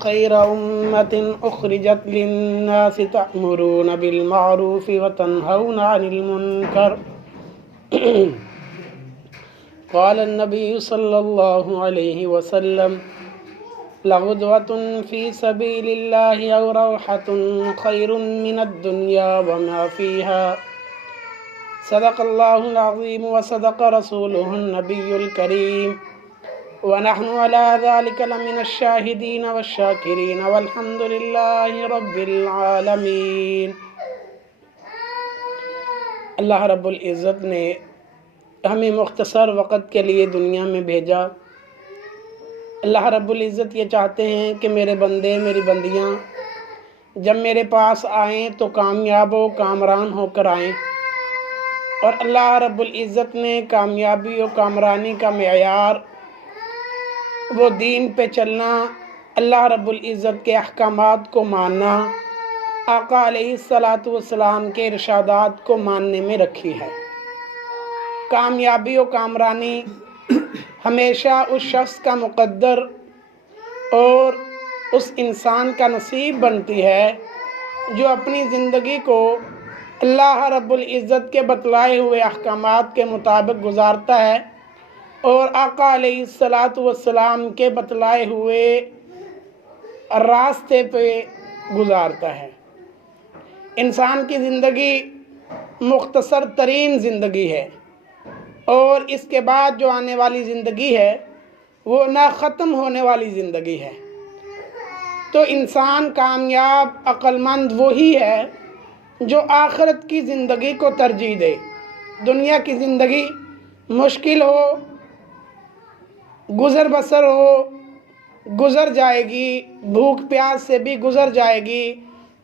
خير أمة أخرجت للناس تأمرون بالمعروف وتنهون عن المنكر قال النبي صلى الله عليه وسلم لغدوة في سبيل الله أو روحة خير من الدنيا وما فيها صدق الله العظيم وصدق رسوله النبي الكريم ونحن على ذلك لمن الشاهدين والشاكرين والحمد لله رب العالمين۔ اللہ رب العزت نے ہمیں مختصر وقت کے لیے دنیا میں بھیجا۔ اللہ رب العزت یہ چاہتے ہیں کہ میرے بندے میری بندیاں جب میرے پاس آئیں تو کامیاب و کامران ہو کر آئیں، اور اللہ رب العزت نے کامیابی و کامرانی کا معیار وہ دین پہ چلنا، اللہ رب العزت کے احکامات کو ماننا، آقا علیہ الصلاۃ والسلام کے ارشادات کو ماننے میں رکھی ہے۔ کامیابی و کامرانی ہمیشہ اس شخص کا مقدر اور اس انسان کا نصیب بنتی ہے جو اپنی زندگی کو اللہ رب العزت کے بتلائے ہوئے احکامات کے مطابق گزارتا ہے اور آقا علیہ الصلاۃ والسلام کے بتلائے ہوئے راستے پہ گزارتا ہے۔ انسان کی زندگی مختصر ترین زندگی ہے، اور اس کے بعد جو آنے والی زندگی ہے وہ نہ ختم ہونے والی زندگی ہے۔ تو انسان کامیاب عقل مند وہی ہے جو آخرت کی زندگی کو ترجیح دے۔ دنیا کی زندگی مشکل ہو، گزر بسر ہو، گزر جائے گی، بھوک پیاس سے بھی گزر جائے گی،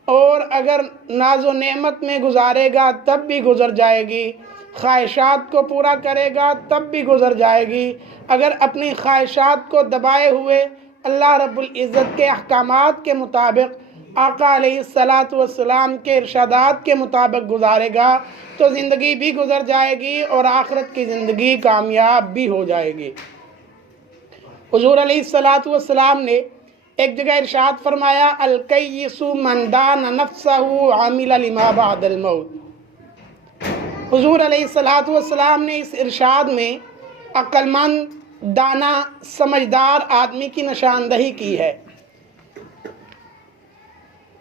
اور اگر ناز و نعمت میں گزارے گا تب بھی گزر جائے گی، خواہشات کو پورا کرے گا تب بھی گزر جائے گی۔ اگر اپنی خواہشات کو دبائے ہوئے اللہ رب العزت کے احکامات کے مطابق، آقا علیہ الصلاۃ والسلام کے ارشادات کے مطابق گزارے گا تو زندگی بھی گزر جائے گی اور آخرت کی زندگی کامیاب بھی ہو جائے گی۔ حضور علیہ الصلاۃ والسلام نے ایک جگہ ارشاد فرمایا، الکیس من دان نفسہ عامل لما بعد الموت۔ حضور علیہ الصلاۃ والسلام نے اس ارشاد میں عقل مند، دانا، سمجھدار آدمی کی نشاندہی کی ہے۔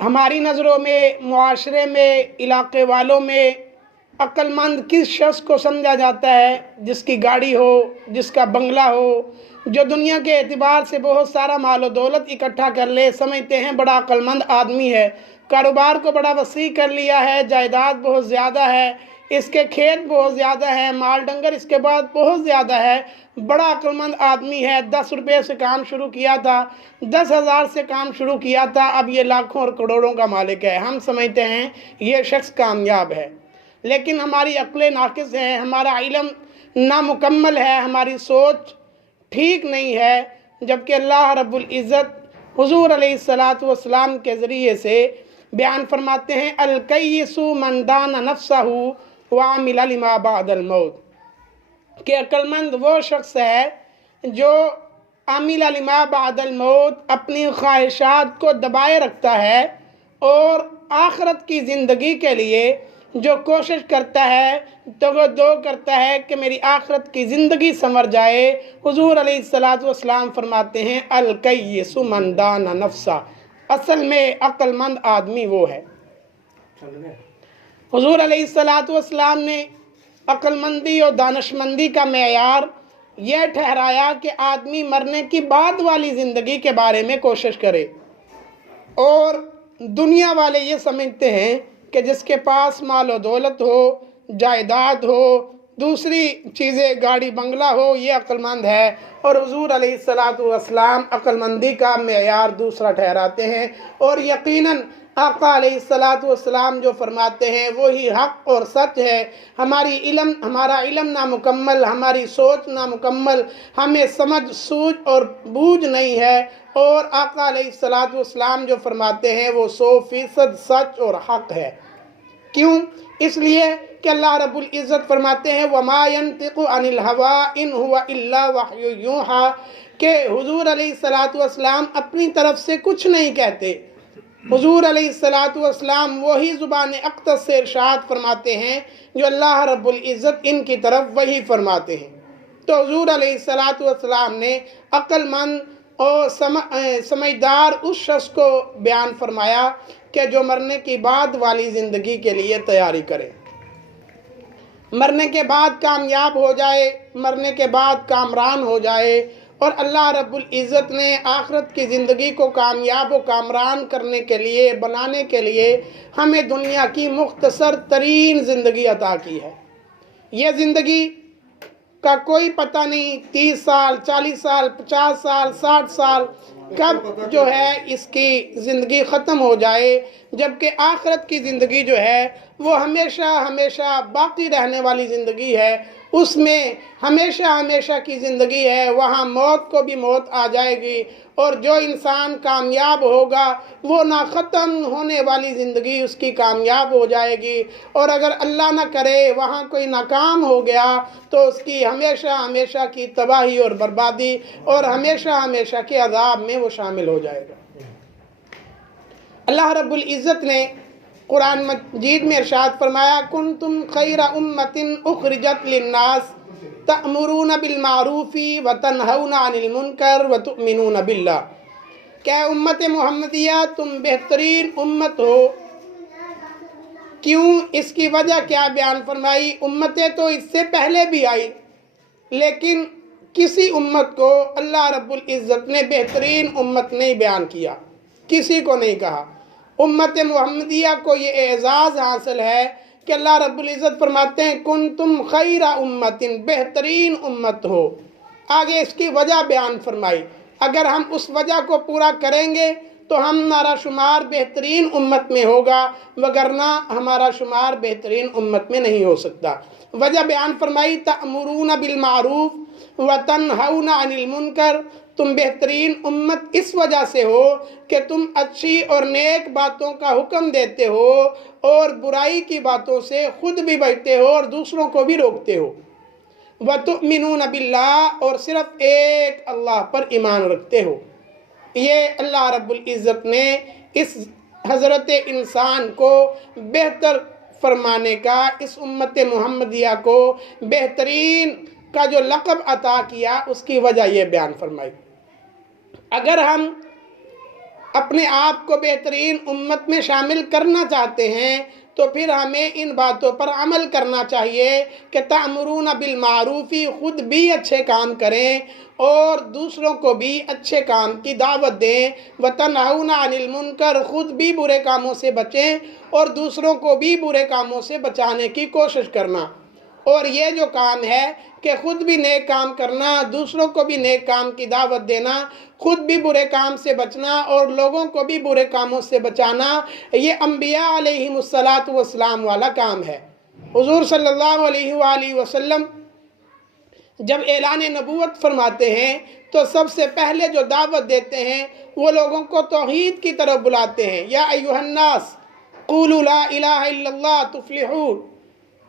ہماری نظروں میں، معاشرے میں، علاقے والوں میں عقل مند کس شخص کو سمجھا جاتا ہے؟ جس کی گاڑی ہو، جس کا بنگلہ ہو، جو دنیا کے اعتبار سے بہت سارا مال و دولت اکٹھا کر لے، سمجھتے ہیں بڑا عقل مند آدمی ہے۔ کاروبار کو بڑا وسیع کر لیا ہے، جائیداد بہت زیادہ ہے، اس کے کھیت بہت زیادہ ہیں، مال ڈنگر اس کے بعد بہت زیادہ ہے، بڑا عقل مند آدمی ہے۔ 10 روپے سے کام شروع کیا تھا، 10,000 سے کام شروع کیا تھا، اب یہ لاکھوں اور کروڑوں کا مالک ہے۔ ہم سمجھتے ہیں یہ شخص کامیاب ہے، لیکن ہماری عقلیں ناقص ہیں، ہمارا علم نامکمل ہے، ہماری سوچ ٹھیک نہیں ہے، جبکہ اللہ رب العزت حضور علیہ الصلاۃ والسلام کے ذریعے سے بیان فرماتے ہیں، الکیس من دان نفسہ وعمل لما بعد الموت، کہ عقل مند وہ شخص ہے جو عامل لما بعد الموت، اپنی خواہشات کو دبائے رکھتا ہے اور آخرت کی زندگی کے لیے جو کوشش کرتا ہے، دو کرتا ہے کہ میری آخرت کی زندگی سنور جائے۔ حضور علیہ الصلاۃ والسلام فرماتے ہیں، الکیس من دان نفسہ، اصل میں عقل مند آدمی وہ ہے۔ حضور علیہ الصلاۃ والسلام نے عقل مندی اور دانشمندی کا معیار یہ ٹھہرایا کہ آدمی مرنے کی بعد والی زندگی کے بارے میں کوشش کرے، اور دنیا والے یہ سمجھتے ہیں کہ جس کے پاس مال و دولت ہو، جائیداد ہو، دوسری چیزیں، گاڑی بنگلہ ہو، یہ عقل مند ہے، اور حضور علیہ الصلاۃ والسلام عقل مندی کا معیار دوسرا ٹھہراتے ہیں، اور یقیناً آقا علیہ الصلاۃ والسلام جو فرماتے ہیں وہی حق اور سچ ہے۔ ہمارا علم نامکمل، ہماری سوچ نامکمل، ہمیں سمجھ سوجھ اور بوجھ نہیں ہے، اور آقا علیہ الصلاۃ والسلام جو فرماتے ہیں وہ 100% سچ اور حق ہے۔ کیوں؟ اس لیے کہ اللہ رب العزت فرماتے ہیں وَمَا يَنْطِقُ عَنِ الْهَوَىٰ إِنْ هُوَ إِلَّا وَحْيٌ يُوحَىٰ، کہ حضور علیہ السلام اپنی طرف سے کچھ نہیں کہتے۔ حضور علیہ السلام وہی زبان اقدس سے ارشاد فرماتے ہیں جو اللہ رب العزت ان کی طرف وہی فرماتے ہیں۔ تو حضور علیہ السلام نے عقل مند اور سمجھدار اس شخص کو بیان فرمایا کہ جو مرنے کی بعد والی زندگی کے لیے تیاری کرے، مرنے کے بعد کامیاب ہو جائے، مرنے کے بعد کامران ہو جائے۔ اور اللہ رب العزت نے آخرت کی زندگی کو کامیاب و کامران کرنے کے لیے، بنانے کے لیے ہمیں دنیا کی مختصر ترین زندگی عطا کی ہے۔ یہ زندگی کا کوئی پتہ نہیں 30 سال، 40 سال، 50 سال، 60 سال کب جو ہے اس کی زندگی ختم ہو جائے، جبکہ آخرت کی زندگی جو ہے وہ ہمیشہ ہمیشہ باقی رہنے والی زندگی ہے۔ اس میں ہمیشہ ہمیشہ کی زندگی ہے، وہاں موت کو بھی موت آ جائے گی، اور جو انسان کامیاب ہوگا وہ نہ ختم ہونے والی زندگی اس کی کامیاب ہو جائے گی، اور اگر اللہ نہ کرے وہاں کوئی ناکام ہو گیا تو اس کی ہمیشہ ہمیشہ کی تباہی اور بربادی اور ہمیشہ ہمیشہ کے عذاب میں وہ شامل ہو جائے گا۔ اللہ رب العزت نے قرآن مجید میں ارشاد فرمایا کنتم خیر امت اخرجت للناس تأمرون بالمعروف وتنہون عن المنکر وتؤمنون باللہ، کہ امت محمدیہ تم بہترین امت ہو۔ کیوں؟ اس کی وجہ کیا بیان فرمائی؟ امتیں تو اس سے پہلے بھی آئی، لیکن کسی امت کو اللہ رب العزت نے بہترین امت نہیں بیان کیا، کسی کو نہیں کہا۔ امت محمدیہ کو یہ اعزاز حاصل ہے کہ اللہ رب العزت فرماتے ہیں کنتم خیر امت، بہترین امت ہو۔ آگے اس کی وجہ بیان فرمائی، اگر ہم اس وجہ کو پورا کریں گے تو ہمارا شمار بہترین امت میں ہوگا، وگرنہ ہمارا شمار بہترین امت میں نہیں ہو سکتا۔ وجہ بیان فرمائی تأمرون بالمعروف وتنہون عن المنکر، تم بہترین امت اس وجہ سے ہو کہ تم اچھی اور نیک باتوں کا حکم دیتے ہو اور برائی کی باتوں سے خود بھی بچتے ہو اور دوسروں کو بھی روکتے ہو۔ وَتُؤْمِنُونَ بِاللَّهِ، اور صرف ایک اللہ پر ایمان رکھتے ہو۔ یہ اللہ رب العزت نے اس حضرت انسان کو بہتر فرمانے کا، اس امت محمدیہ کو بہترین کا جو لقب عطا کیا، اس کی وجہ یہ بیان فرمائی۔ اگر ہم اپنے آپ کو بہترین امت میں شامل کرنا چاہتے ہیں تو پھر ہمیں ان باتوں پر عمل کرنا چاہیے کہ تأمرون بالمعروف، خود بھی اچھے کام کریں اور دوسروں کو بھی اچھے کام کی دعوت دیں، وتنہون عن المنکر، خود بھی برے کاموں سے بچیں اور دوسروں کو بھی برے کاموں سے بچانے کی کوشش کرنا۔ اور یہ جو کام ہے کہ خود بھی نیک کام کرنا، دوسروں کو بھی نیک کام کی دعوت دینا، خود بھی برے کام سے بچنا اور لوگوں کو بھی برے کاموں سے بچانا، یہ انبیاء علیہم السلام والا کام ہے۔ حضور صلی اللہ علیہ وآلہ وسلم جب اعلان نبوت فرماتے ہیں تو سب سے پہلے جو دعوت دیتے ہیں وہ لوگوں کو توحید کی طرف بلاتے ہیں۔ یا ایھا الناس قولوا لا الہ الا اللہ تفلحون،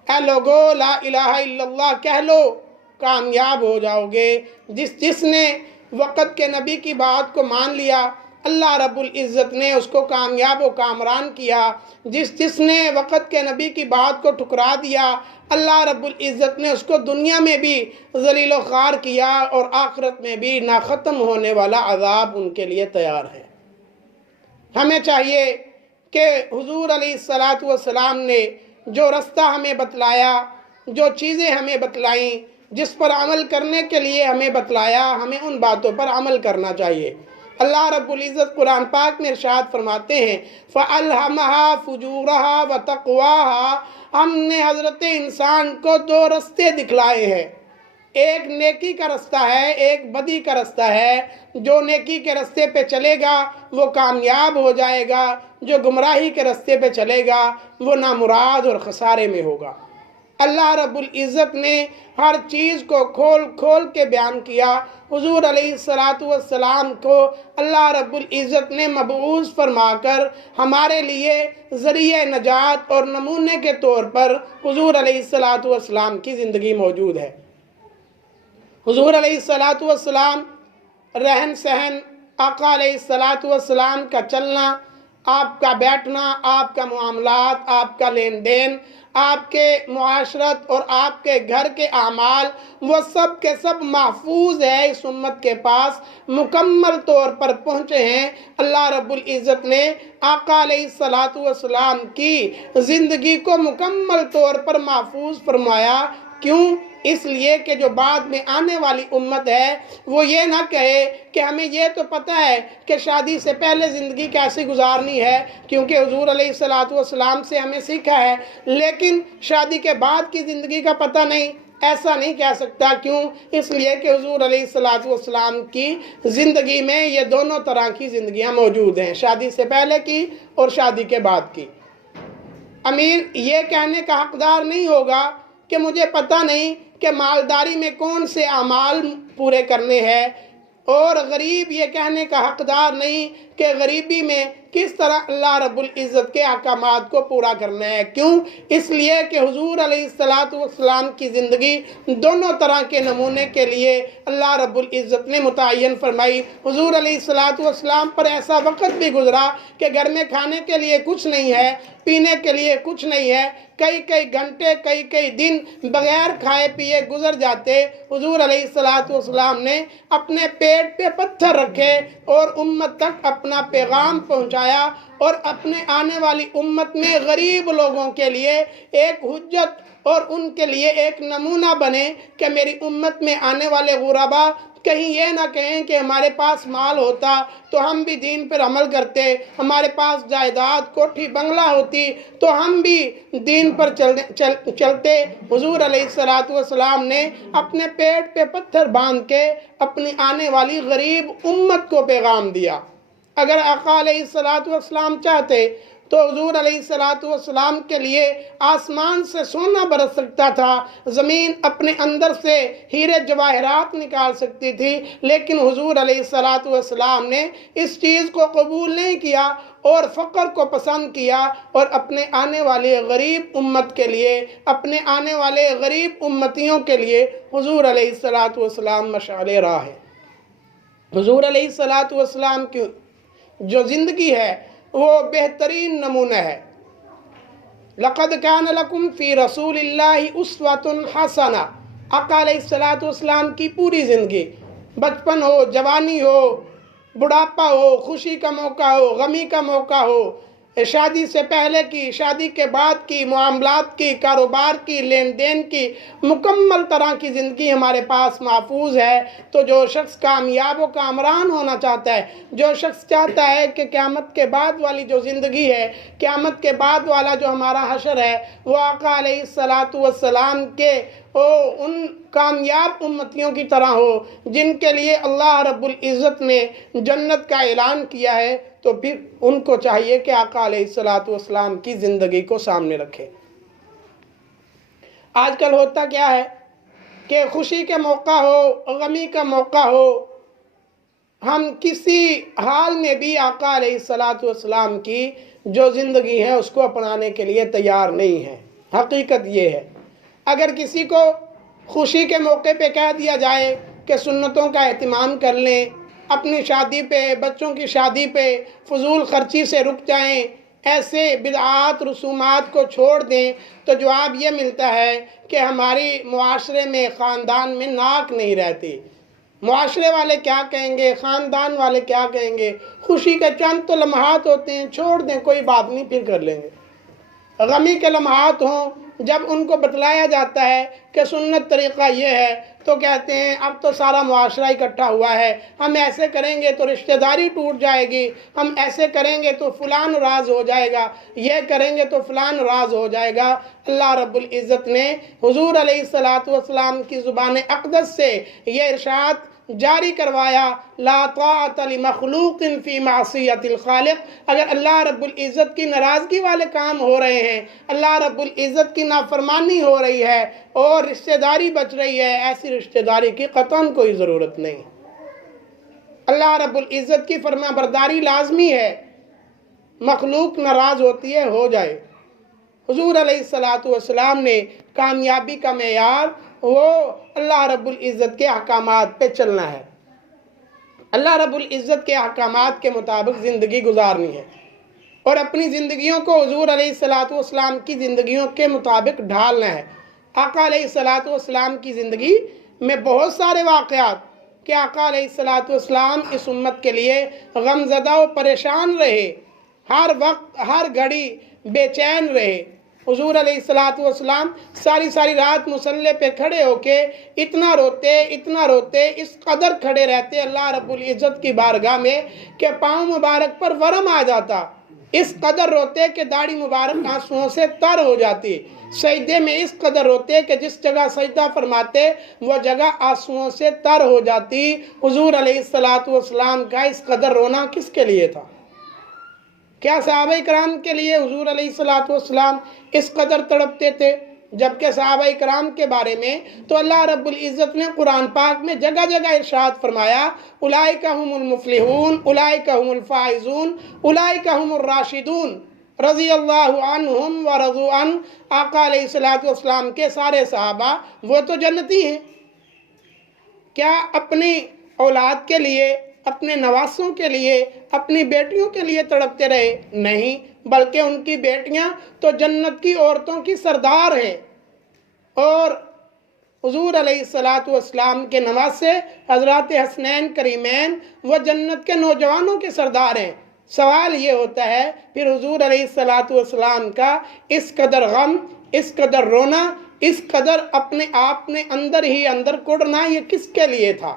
اے لوگو لا الہ الا اللہ کہہ لو کامیاب ہو جاؤ گے۔ جس نے وقت کے نبی کی بات کو مان لیا، اللہ رب العزت نے اس کو کامیاب و کامران کیا۔ جس نے وقت کے نبی کی بات کو ٹھکرا دیا، اللہ رب العزت نے اس کو دنیا میں بھی ذلیل و خوار کیا اور آخرت میں بھی نہ ختم ہونے والا عذاب ان کے لیے تیار ہے۔ ہمیں چاہیے کہ حضور علیہ السلام نے جو رستہ ہمیں بتلایا، جو چیزیں ہمیں بتلائیں، جس پر عمل کرنے کے لیے ہمیں بتلایا، ہمیں ان باتوں پر عمل کرنا چاہیے۔ اللہ رب العزت قرآن پاک میں ارشاد فرماتے ہیں فَأَلْهَمَهَا فُجُورَهَا وَتَقْوَاهَا، ہم نے حضرت انسان کو دو رستے دکھلائے ہیں، ایک نیکی کا رستہ ہے، ایک بدی کا رستہ ہے۔ جو نیکی کے رستے پہ چلے گا وہ کامیاب ہو جائے گا، جو گمراہی کے رستے پہ چلے گا وہ نامراد اور خسارے میں ہوگا۔ اللہ رب العزت نے ہر چیز کو کھول کھول کے بیان کیا۔ حضور علیہ السلام کو اللہ رب العزت نے مبعوث فرما کر ہمارے لیے ذریعہ نجات اور نمونے کے طور پر حضور علیہ السلام کی زندگی موجود ہے۔ حضور علیہ السلام رہن سہن، آقا علیہ السلام کا چلنا، آپ کا بیٹھنا، آپ کا معاملات، آپ کا لین دین، آپ کے معاشرت اور آپ کے گھر کے اعمال، وہ سب کے سب محفوظ ہے، اس امت کے پاس مکمل طور پر پہنچے ہیں۔ اللہ رب العزت نے آقا علیہ السلام کی زندگی کو مکمل طور پر محفوظ فرمایا۔ کیوں؟ اس لیے کہ جو بعد میں آنے والی امت ہے وہ یہ نہ کہے کہ ہمیں یہ تو پتہ ہے کہ شادی سے پہلے زندگی کیسی گزارنی ہے، کیونکہ حضور علیہ السلام سے ہمیں سیکھا ہے، لیکن شادی کے بعد کی زندگی کا پتہ نہیں۔ ایسا نہیں کہہ سکتا۔ کیوں؟ اس لیے کہ حضور علیہ السلام کی زندگی میں یہ دونوں طرح کی زندگیاں موجود ہیں، شادی سے پہلے کی اور شادی کے بعد کی۔ امیر یہ کہنے کا حقدار نہیں ہوگا کہ مجھے پتہ نہیں کہ مالداری میں کون سے اعمال پورے کرنے ہیں، اور غریب یہ کہنے کا حقدار نہیں کہ غریبی میں کس طرح اللہ رب العزت کے احکامات کو پورا کرنا ہے۔ کیوں؟ اس لیے کہ حضور علیہ السلام کی زندگی دونوں طرح کے نمونے کے لیے اللہ رب العزت نے متعین فرمائی۔ حضور علیہ السلام پر ایسا وقت بھی گزرا کہ گھر میں کھانے کے لیے کچھ نہیں ہے، پینے کے لیے کچھ نہیں ہے، کئی گھنٹے کئی دن بغیر کھائے پیے گزر جاتے۔ حضور علیہ السلام نے اپنے پیٹ پہ پتھر رکھے اور امت تک اپنا پیغام پہنچایا، اور اپنے آنے والی امت میں غریب لوگوں کے لیے ایک حجت اور ان کے لیے ایک نمونہ بنے کہ میری امت میں آنے والے غربا کہیں یہ نہ کہیں کہ ہمارے پاس مال ہوتا تو ہم بھی دین پر عمل کرتے، ہمارے پاس جائیداد کوٹھی بنگلہ ہوتی تو ہم بھی دین پر چلتے۔ حضور علیہ السلام نے اپنے پیٹ پہ پتھر باندھ کے اپنی آنے والی غریب امت کو پیغام دیا۔ اگر آقا علیہ السلام چاہتے تو حضور علیہ السلام کے لیے آسمان سے سونا برس سکتا تھا، زمین اپنے اندر سے ہیرے جواہرات نکال سکتی تھی، لیکن حضور علیہ السلام نے اس چیز کو قبول نہیں کیا اور فقر کو پسند کیا، اور اپنے آنے والے غریب امت کے لیے، اپنے آنے والے غریب امتیوں کے لیے حضور علیہ السلام مشعل راہ ہے۔ حضور علیہ السلام کی جو زندگی ہے وہ بہترین نمونہ ہے۔ لَقَدْ كَانَ لَكُمْ فِي رَسُولِ اللَّهِ أُسْوَةٌ حَسَنَةٌ۔ آقا علیہ السلام کی پوری زندگی، بچپن ہو، جوانی ہو، بڑھاپا ہو، خوشی کا موقع ہو، غمی کا موقع ہو، شادی سے پہلے کی، شادی کے بعد کی، معاملات کی، کاروبار کی، لین دین کی، مکمل طرح کی زندگی ہمارے پاس محفوظ ہے۔ تو جو شخص کامیاب و کامران ہونا چاہتا ہے، جو شخص چاہتا ہے کہ قیامت کے بعد والی جو زندگی ہے، قیامت کے بعد والا جو ہمارا حشر ہے، وہ آقا علیہ السلام کے ان کامیاب امتیوں کی طرح ہو جن کے لیے اللہ رب العزت نے جنت کا اعلان کیا ہے، تو پھر ان کو چاہیے کہ آقا علیہ السلام کی زندگی کو سامنے رکھے۔ آج کل ہوتا کیا ہے کہ خوشی کے موقع ہو، غمی کا موقع ہو، ہم کسی حال میں بھی آقا علیہ السلام کی جو زندگی ہے اس کو اپنانے کے لیے تیار نہیں ہیں۔ حقیقت یہ ہے، اگر کسی کو خوشی کے موقع پہ کہہ دیا جائے کہ سنتوں کا اہتمام کر لیں، اپنی شادی پہ، بچوں کی شادی پہ فضول خرچی سے رک جائیں، ایسے بدعات رسومات کو چھوڑ دیں، تو جواب یہ ملتا ہے کہ ہماری معاشرے میں، خاندان میں ناک نہیں رہتی۔ معاشرے والے کیا کہیں گے، خاندان والے کیا کہیں گے، خوشی کے چند تو لمحات ہوتے ہیں، چھوڑ دیں، کوئی بات نہیں، پھر کر لیں گے۔ غمی کے لمحات ہوں، جب ان کو بتلایا جاتا ہے کہ سنت طریقہ یہ ہے تو کہتے ہیں اب تو سارا معاشرہ اکٹھا ہوا ہے، ہم ایسے کریں گے تو رشتہ داری ٹوٹ جائے گی، ہم ایسے کریں گے تو فلان راز ہو جائے گا، یہ کریں گے تو فلان راز ہو جائے گا۔ اللہ رب العزت نے حضور علیہ السلام کی زبان اقدس سے یہ ارشاد جاری کروایا، لا طاعت لمخلوق فی معصیت الخالق۔ اگر اللہ رب العزت کی ناراضگی والے کام ہو رہے ہیں، اللہ رب العزت کی نافرمانی ہو رہی ہے اور رشتہ داری بچ رہی ہے، ایسی رشتہ داری کی قطعاً کوئی ضرورت نہیں۔ اللہ رب العزت کی فرما برداری لازمی ہے، مخلوق ناراض ہوتی ہے، ہو جائے۔ حضور علیہ السلام نے کامیابی کا معیار وہ اللہ رب العزت کے احکامات پہ چلنا ہے، اللہ رب العزت کے احکامات کے مطابق زندگی گزارنی ہے اور اپنی زندگیوں کو حضور علیہ السلام کی زندگیوں کے مطابق ڈھالنا ہے۔ آقا علیہ السلام کی زندگی میں بہت سارے واقعات کہ آقا علیہ السلام اس امت کے لیے غمزدہ و پریشان رہے، ہر وقت ہر گھڑی بے چین رہے۔ حضور علیہ السلام ساری رات مصلی پہ کھڑے ہو کے اتنا روتے اس قدر کھڑے رہتے اللہ رب العزت کی بارگاہ میں کہ پاؤں مبارک پر ورم آ جاتا، اس قدر روتے کہ داڑھی مبارک آنسوؤں سے تر ہو جاتی، سجدے میں اس قدر روتے کہ جس جگہ سجدہ فرماتے وہ جگہ آنسوؤں سے تر ہو جاتی۔ حضور علیہ السلام کا اس قدر رونا کس کے لیے تھا؟ کیا صحابہ کرام کے لیے حضور علیہ السلام اس قدر تڑپتے تھے؟ جبکہ صحابہ کرام کے بارے میں تو اللہ رب العزت نے قرآن پاک میں جگہ جگہ ارشاد فرمایا، اولئک هم المفلحون، اولئک هم الفائزون، اولئک هم الراشدون، رضی اللہ عنہم ورضوا عنہ۔ آقا علیہ السلام کے سارے صحابہ وہ تو جنتی ہیں۔ کیا اپنی اولاد کے لیے، اپنے نواسوں کے لیے، اپنی بیٹیوں کے لیے تڑپتے رہے؟ نہیں، بلکہ ان کی بیٹیاں تو جنت کی عورتوں کی سردار ہیں، اور حضور علیہ السلام کے نواسے حضرات حسنین کریمین وہ جنت کے نوجوانوں کے سردار ہیں۔ سوال یہ ہوتا ہے پھر حضور علیہ السلام کا اس قدر غم، اس قدر رونا، اس قدر اپنے آپ میں اندر ہی اندر کڑنا یہ کس کے لیے تھا؟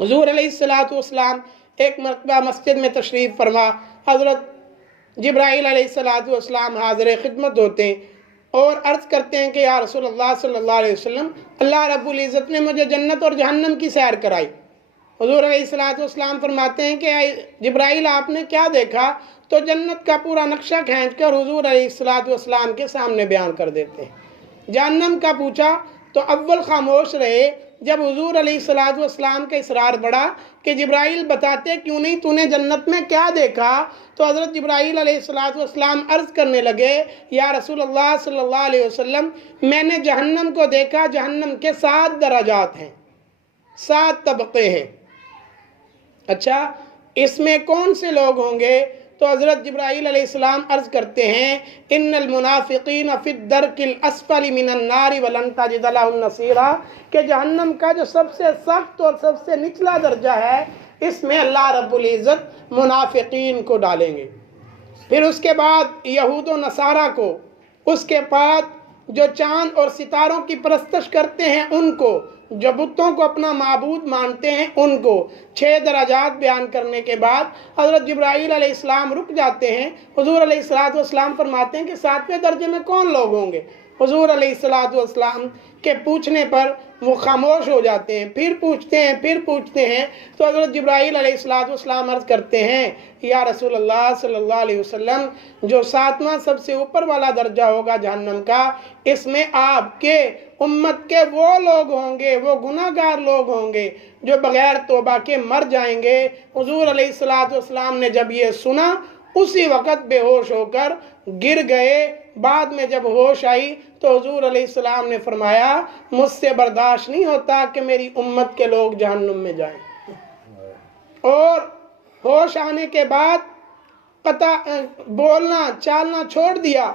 حضور علیہ السلام ایک مرتبہ مسجد میں تشریف فرما، حضرت جبرائیل علیہ السلام حاضر خدمت ہوتے ہیں اور عرض کرتے ہیں کہ یا رسول اللہ صلی اللہ علیہ وسلم، اللہ رب العزت نے مجھے جنت اور جہنم کی سیر کرائی۔ حضور علیہ السلام فرماتے ہیں کہ جبرائیل آپ نے کیا دیکھا؟ تو جنت کا پورا نقشہ کھینچ کر حضور علیہ السلام کے سامنے بیان کر دیتے ہیں۔ جہنم کا پوچھا تو اول خاموش رہے، جب حضور علیہ السلام کا اصرار بڑھا کہ جبرائیل بتاتے کیوں نہیں، تو نے جنت میں کیا دیکھا؟ تو حضرت جبرائیل علیہ السلام عرض کرنے لگے، یا رسول اللہ صلی اللہ علیہ وسلم، میں نے جہنم کو دیکھا، جہنم کے 7 درجات ہیں، 7 طبقے ہیں۔ اچھا، اس میں کون سے لوگ ہوں گے؟ تو حضرت جبرائیل علیہ السلام عرض کرتے ہیں، ان المنافقین فی الدرک الاسفل من النار ولن تجد لهم نصیرا، کہ جہنم کا جو سب سے سخت اور سب سے نچلا درجہ ہے، اس میں اللہ رب العزت منافقین کو ڈالیں گے۔ پھر اس کے بعد یہود و نصارہ کو، اس کے بعد جو چاند اور ستاروں کی پرستش کرتے ہیں ان کو، جو بتوں کو اپنا معبود مانتے ہیں ان کو۔ 6 درجات بیان کرنے کے بعد حضرت جبرائیل علیہ السلام رک جاتے ہیں۔ حضور علیہ السلام فرماتے ہیں کہ 7ویں درجے میں کون لوگ ہوں گے؟ حضور علیہ السلام کے پوچھنے پر وہ خاموش ہو جاتے ہیں، پھر پوچھتے ہیں تو حضرت جبرائیل علیہ السلام عرض کرتے ہیں، یا رسول اللہ صلی اللہ علیہ وسلم، جو 7واں سب سے اوپر والا درجہ ہوگا جہنم کا، اس میں آپ کے امت کے وہ لوگ ہوں گے، وہ گناہگار لوگ ہوں گے جو بغیر توبہ کے مر جائیں گے۔ حضور علیہ السلام نے جب یہ سنا اسی وقت بے ہوش ہو کر گر گئے۔ بعد میں جب ہوش آئی تو حضور علیہ السلام نے فرمایا، مجھ سے برداشت نہیں ہوتا کہ میری امت کے لوگ جہنم میں جائیں۔ اور ہوش آنے کے بعد بولنا چالنا چھوڑ دیا،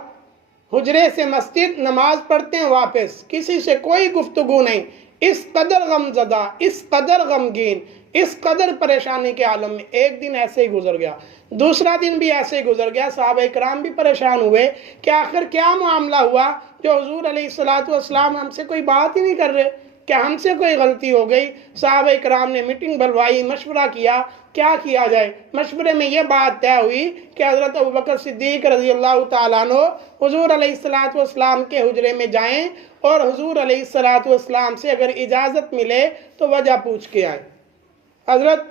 حجرے سے مسجد نماز پڑھتے ہیں واپس، کسی سے کوئی گفتگو نہیں، اس قدر غمزدہ، اس قدر غمگین، اس قدر پریشانی کے عالم میں۔ ایک دن ایسے ہی گزر گیا، دوسرا دن بھی ایسے ہی گزر گیا، صحابہ کرام بھی پریشان ہوئے کہ آخر کیا معاملہ ہوا جو حضور علیہ السلام ہم سے کوئی بات ہی نہیں کر رہے، کہ ہم سے کوئی غلطی ہو گئی. صحابہ کرام نے میٹنگ بلوائی, مشورہ کیا کیا جائے. مشورے میں یہ بات طے ہوئی کہ حضرت ابوبکر صدیق رضی اللہ تعالیٰ عنہ حضور علیہ السلام کے حجرے میں جائیں اور حضور علیہ السلام سے اگر اجازت ملے تو وجہ پوچھ کے آئیں. حضرت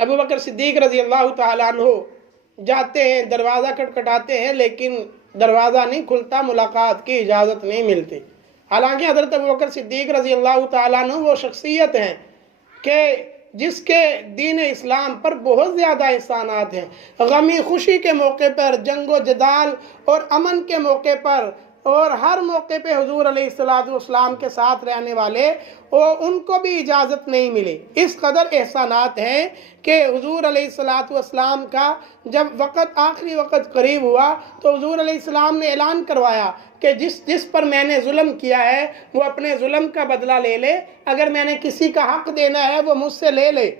ابوبکر صدیق رضی اللہ تعالیٰ عنہ جاتے ہیں, دروازہ کھٹکھٹاتے ہیں, لیکن دروازہ نہیں کھلتا, ملاقات کی اجازت نہیں ملتی. حالانکہ حضرت ابوبکر صدیق رضی اللہ تعالیٰ عنہ وہ شخصیت ہیں کہ جس کے دین اسلام پر بہت زیادہ احسانات ہیں. غمی خوشی کے موقع پر, جنگ و جدال اور امن کے موقع پر, اور ہر موقع پہ حضور علیہ السلام کے ساتھ رہنے والے, اور ان کو بھی اجازت نہیں ملی. اس قدر احسانات ہیں کہ حضور علیہ السلام کا جب وقت, آخری وقت قریب ہوا تو حضور علیہ السلام نے اعلان کروایا کہ جس پر میں نے ظلم کیا ہے وہ اپنے ظلم کا بدلہ لے لے, اگر میں نے کسی کا حق دینا ہے وہ مجھ سے لے لے.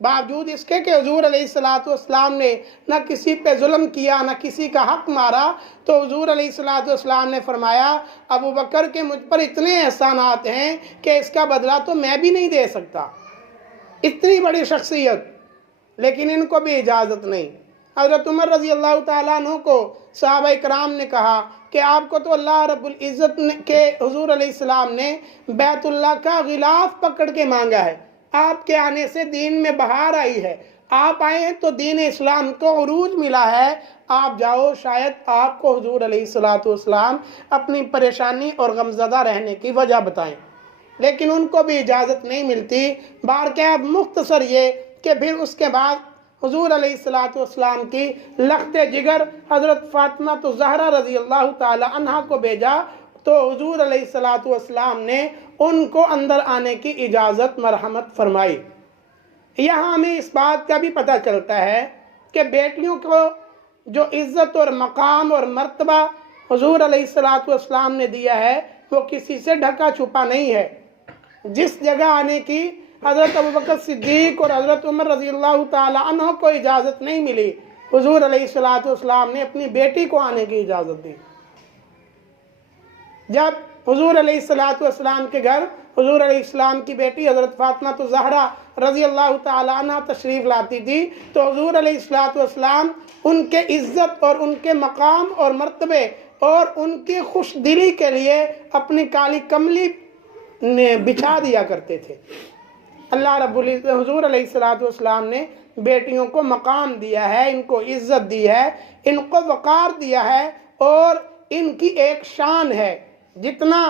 باوجود اس کے کہ حضور علیہ السلام نے نہ کسی پہ ظلم کیا, نہ کسی کا حق مارا, تو حضور علیہ السلام نے فرمایا ابو بکر کے مجھ پر اتنے احسانات ہیں کہ اس کا بدلہ تو میں بھی نہیں دے سکتا. اتنی بڑی شخصیت, لیکن ان کو بھی اجازت نہیں. حضرت عمر رضی اللہ تعالیٰ عنہ کو صحابہ کرام نے کہا کہ آپ کو تو اللہ رب العزت کے حضور علیہ السلام نے بیت اللہ کا غلاف پکڑ کے مانگا ہے, آپ کے آنے سے دین میں بہار آئی ہے, آپ آئے ہیں تو دین اسلام کو عروج ملا ہے, آپ جاؤ, شاید آپ کو حضور علیہ السلام اپنی پریشانی اور غمزدہ رہنے کی وجہ بتائیں. لیکن ان کو بھی اجازت نہیں ملتی. بارکیب مختصر یہ کہ پھر اس کے بعد حضور علیہ السلام کی لخت جگر حضرت فاطمہ الزہرا رضی اللہ تعالی عنہا کو بھیجا, تو حضور علیہ السلام نے ان کو اندر آنے کی اجازت مرحمت فرمائی. یہاں ہمیں اس بات کا بھی پتہ چلتا ہے کہ بیٹیوں کو جو عزت اور مقام اور مرتبہ حضور علیہ السلام نے دیا ہے وہ کسی سے ڈھکا چھپا نہیں ہے. جس جگہ آنے کی حضرت ابوبکر صدیق اور حضرت عمر رضی اللہ تعالی عنہ کو اجازت نہیں ملی, حضور علیہ السلام نے اپنی بیٹی کو آنے کی اجازت دی. جب حضور علیہ السلام کے گھر حضور علیہ السلام کی بیٹی حضرت فاطمہ الزہرا رضی اللہ تعالی عنہ تشریف لاتی تھی, تو حضور علیہ السلام ان کے عزت اور ان کے مقام اور مرتبے اور ان کی خوش دلی کے لیے اپنی کالی کملی بچھا دیا کرتے تھے. اللہ رب العزت حضور علیہ السلام نے بیٹیوں کو مقام دیا ہے, ان کو عزت دی ہے, ان کو وقار دیا ہے, اور ان کی ایک شان ہے. جتنا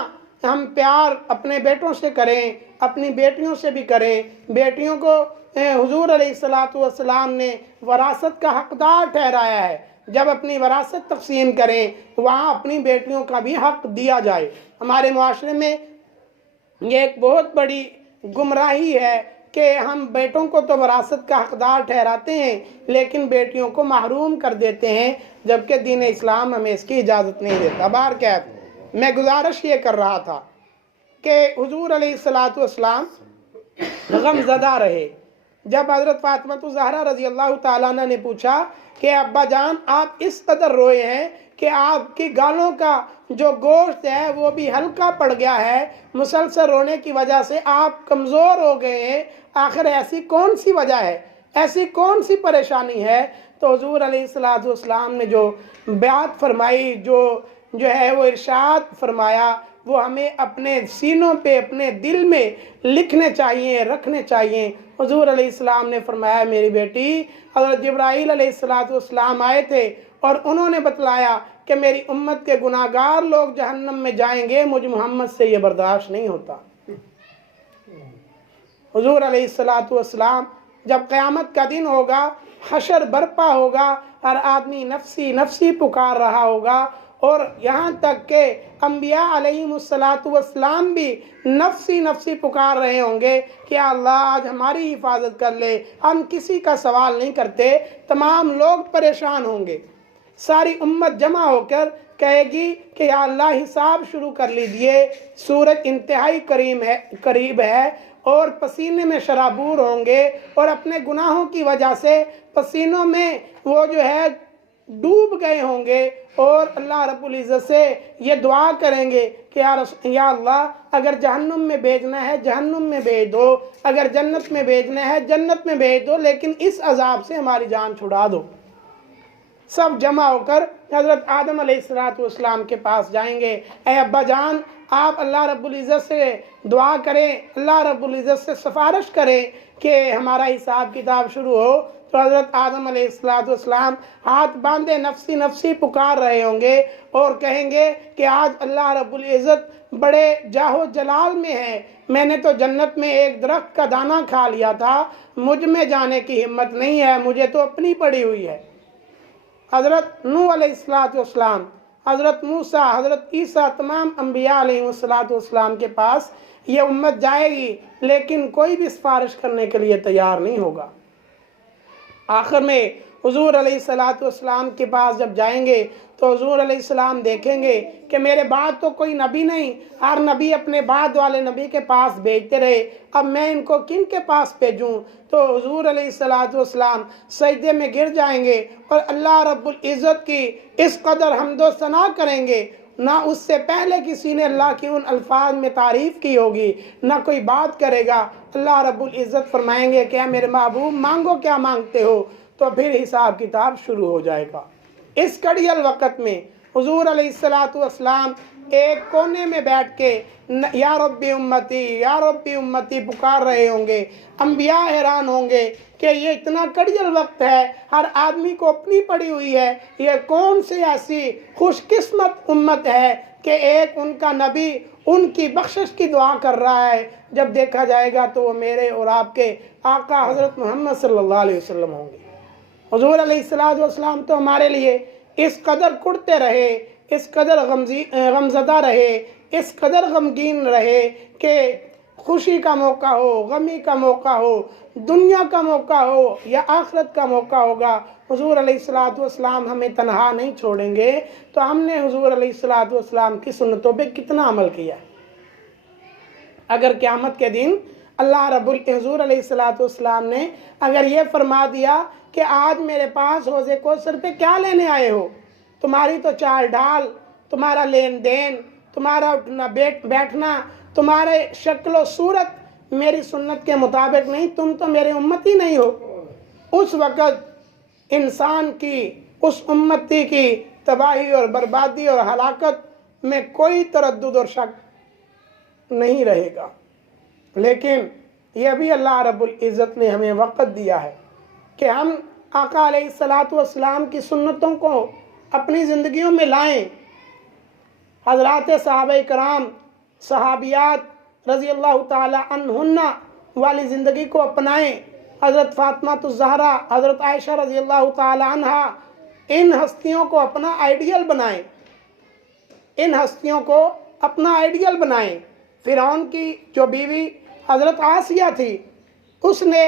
ہم پیار اپنے بیٹوں سے کریں, اپنی بیٹیوں سے بھی کریں. بیٹیوں کو حضور علیہ السلام نے وراثت کا حقدار ٹھہرایا ہے. جب اپنی وراثت تقسیم کریں وہاں اپنی بیٹیوں کا بھی حق دیا جائے. ہمارے معاشرے میں یہ ایک بہت بڑی گمراہی ہے کہ ہم بیٹوں کو تو وراثت کا حقدار ٹھہراتے ہیں لیکن بیٹیوں کو محروم کر دیتے ہیں, جبکہ دین اسلام ہمیں اس کی اجازت نہیں دیتا. بہرکیف میں گزارش یہ کر رہا تھا کہ حضور علیہ السلام غم زدہ رہے. جب حضرت فاطمہ الزہرا رضی اللہ تعالیٰ عنہ نے پوچھا کہ ابا جان آپ اس قدر روئے ہیں کہ آپ کی گالوں کا جو گوشت ہے وہ بھی ہلکا پڑ گیا ہے, مسلسل رونے کی وجہ سے آپ کمزور ہو گئے ہیں, آخر ایسی کون سی وجہ ہے, ایسی کون سی پریشانی ہے؟ تو حضور علیہ السلام نے جو بیعت فرمائی, جو ہے وہ ارشاد فرمایا, وہ ہمیں اپنے سینوں پہ اپنے دل میں لکھنے چاہیے, رکھنے چاہیے. حضور علیہ السلام نے فرمایا میری بیٹی, حضرت جبرائیل علیہ السلام آئے تھے اور انہوں نے بتلایا کہ میری امت کے گناہگار لوگ جہنم میں جائیں گے, مجھ محمد سے یہ برداشت نہیں ہوتا. حضور علیہ السلام جب قیامت کا دن ہوگا, حشر برپا ہوگا, ہر آدمی نفسی نفسی پکار رہا ہوگا, اور یہاں تک کہ انبیاء علیہم السلام بھی نفسی نفسی پکار رہے ہوں گے کہ اللہ آج ہماری حفاظت کر لے, ہم کسی کا سوال نہیں کرتے. تمام لوگ پریشان ہوں گے, ساری امت جمع ہو کر کہے گی کہ یا اللہ حساب شروع کر لیجئے, سورج انتہائی قریب ہے, اور پسینے میں شرابور ہوں گے, اور اپنے گناہوں کی وجہ سے پسینوں میں وہ جو ہے ڈوب گئے ہوں گے اور اللہ رب العزت سے یہ دعا کریں گے کہ یا اللہ اگر جہنم میں بھیجنا ہے جہنم میں بھیج دو، اگر جنت میں بھیجنا ہے جنت میں بھیج دو، لیکن اس عذاب سے ہماری جان چھڑا دو۔ سب جمع ہو کر حضرت آدم علیہ السلام کے پاس جائیں گے، اے ابا جان آپ اللہ رب العزت سے دعا کریں، اللہ رب العزت سے سفارش کریں کہ ہمارا حساب کتاب شروع ہو۔ تو حضرت آدم علیہ السلام ہاتھ باندھے نفسی نفسی پکار رہے ہوں گے اور کہیں گے کہ آج اللہ رب العزت بڑے جاہ و جلال میں ہے، میں نے تو جنت میں ایک درخت کا دانہ کھا لیا تھا، مجھ میں جانے کی ہمت نہیں ہے، مجھے تو اپنی پڑی ہوئی ہے۔ حضرت نوح علیہ السلام، حضرت موسیٰ، حضرت عیسیٰ، تمام انبیاء علیہ السلام کے پاس یہ امت جائے گی، لیکن کوئی بھی سفارش کرنے کے لیے تیار نہیں ہوگا۔ آخر میں حضور علیہ السلام کے پاس جب جائیں گے تو حضور علیہ السلام دیکھیں گے کہ میرے بعد تو کوئی نبی نہیں، ہر نبی اپنے بعد والے نبی کے پاس بھیجتے رہے، اب میں ان کو کن کے پاس بھیجوں؟ تو حضور علیہ السلام سجدے میں گر جائیں گے اور اللہ رب العزت کی اس قدر حمد و ثنا کریں گے، نہ اس سے پہلے کسی نے اللہ کی ان الفاظ میں تعریف کی ہوگی، نہ کوئی بات کرے گا۔ اللہ رب العزت فرمائیں گے کہ اے میرے محبوب مانگو کیا مانگتے ہو، تو پھر حساب کتاب شروع ہو جائے گا۔ اس کڑیل وقت میں حضور علیہ السلام ایک کونے میں بیٹھ کے یا رب امتی یا رب امتی پکار رہے ہوں گے، انبیاء حیران ہوں گے کہ یہ اتنا کڑیل وقت ہے، ہر آدمی کو اپنی پڑی ہوئی ہے، یہ کون سی ایسی خوش قسمت امت ہے کہ ایک ان کا نبی ان کی بخشش کی دعا کر رہا ہے۔ جب دیکھا جائے گا تو وہ میرے اور آپ کے آقا حضرت محمد صلی اللہ علیہ وسلم ہوں گے۔ حضور علیہ السلام تو ہمارے لیے اس قدر کڑتے رہے، اس قدر غمزدہ رہے، اس قدر غمگین رہے کہ خوشی کا موقع ہو، غمی کا موقع ہو، دنیا کا موقع ہو یا آخرت کا موقع ہوگا، حضور علیہ السلام ہمیں تنہا نہیں چھوڑیں گے۔ تو ہم نے حضور علیہ السلام کی سنتوں پہ کتنا عمل کیا ہے؟ اگر قیامت کے دن اللہ حضور علیہ السلام نے اگر یہ فرما دیا کہ آج میرے پاس حوض کوثر پہ کیا لینے آئے ہو، تمہاری تو چال ڈال، تمہارا لین دین، تمہارا اٹھنا بیٹھنا، تمہارے شکل و صورت میری سنت کے مطابق نہیں، تم تو میرے امتی نہیں ہو، اس وقت انسان کی، اس امتی کی تباہی اور بربادی اور ہلاکت میں کوئی تردد اور شک نہیں رہے گا۔ لیکن یہ بھی اللہ رب العزت نے ہمیں وقت دیا ہے کہ ہم آقا علیہ السلام کی سنتوں کو اپنی زندگیوں میں لائیں، حضرات صحابہ کرام، صحابیات رضی اللہ تعالی عنہن والی زندگی کو اپنائیں، حضرت فاطمہ الزہرا، حضرت عائشہ رضی اللہ تعالی عنہا، ان ہستیوں کو اپنا آئیڈیل بنائیں، ان ہستیوں کو اپنا آئیڈیل بنائیں۔ فرعون کی جو بیوی حضرت آسیہ تھی، اس نے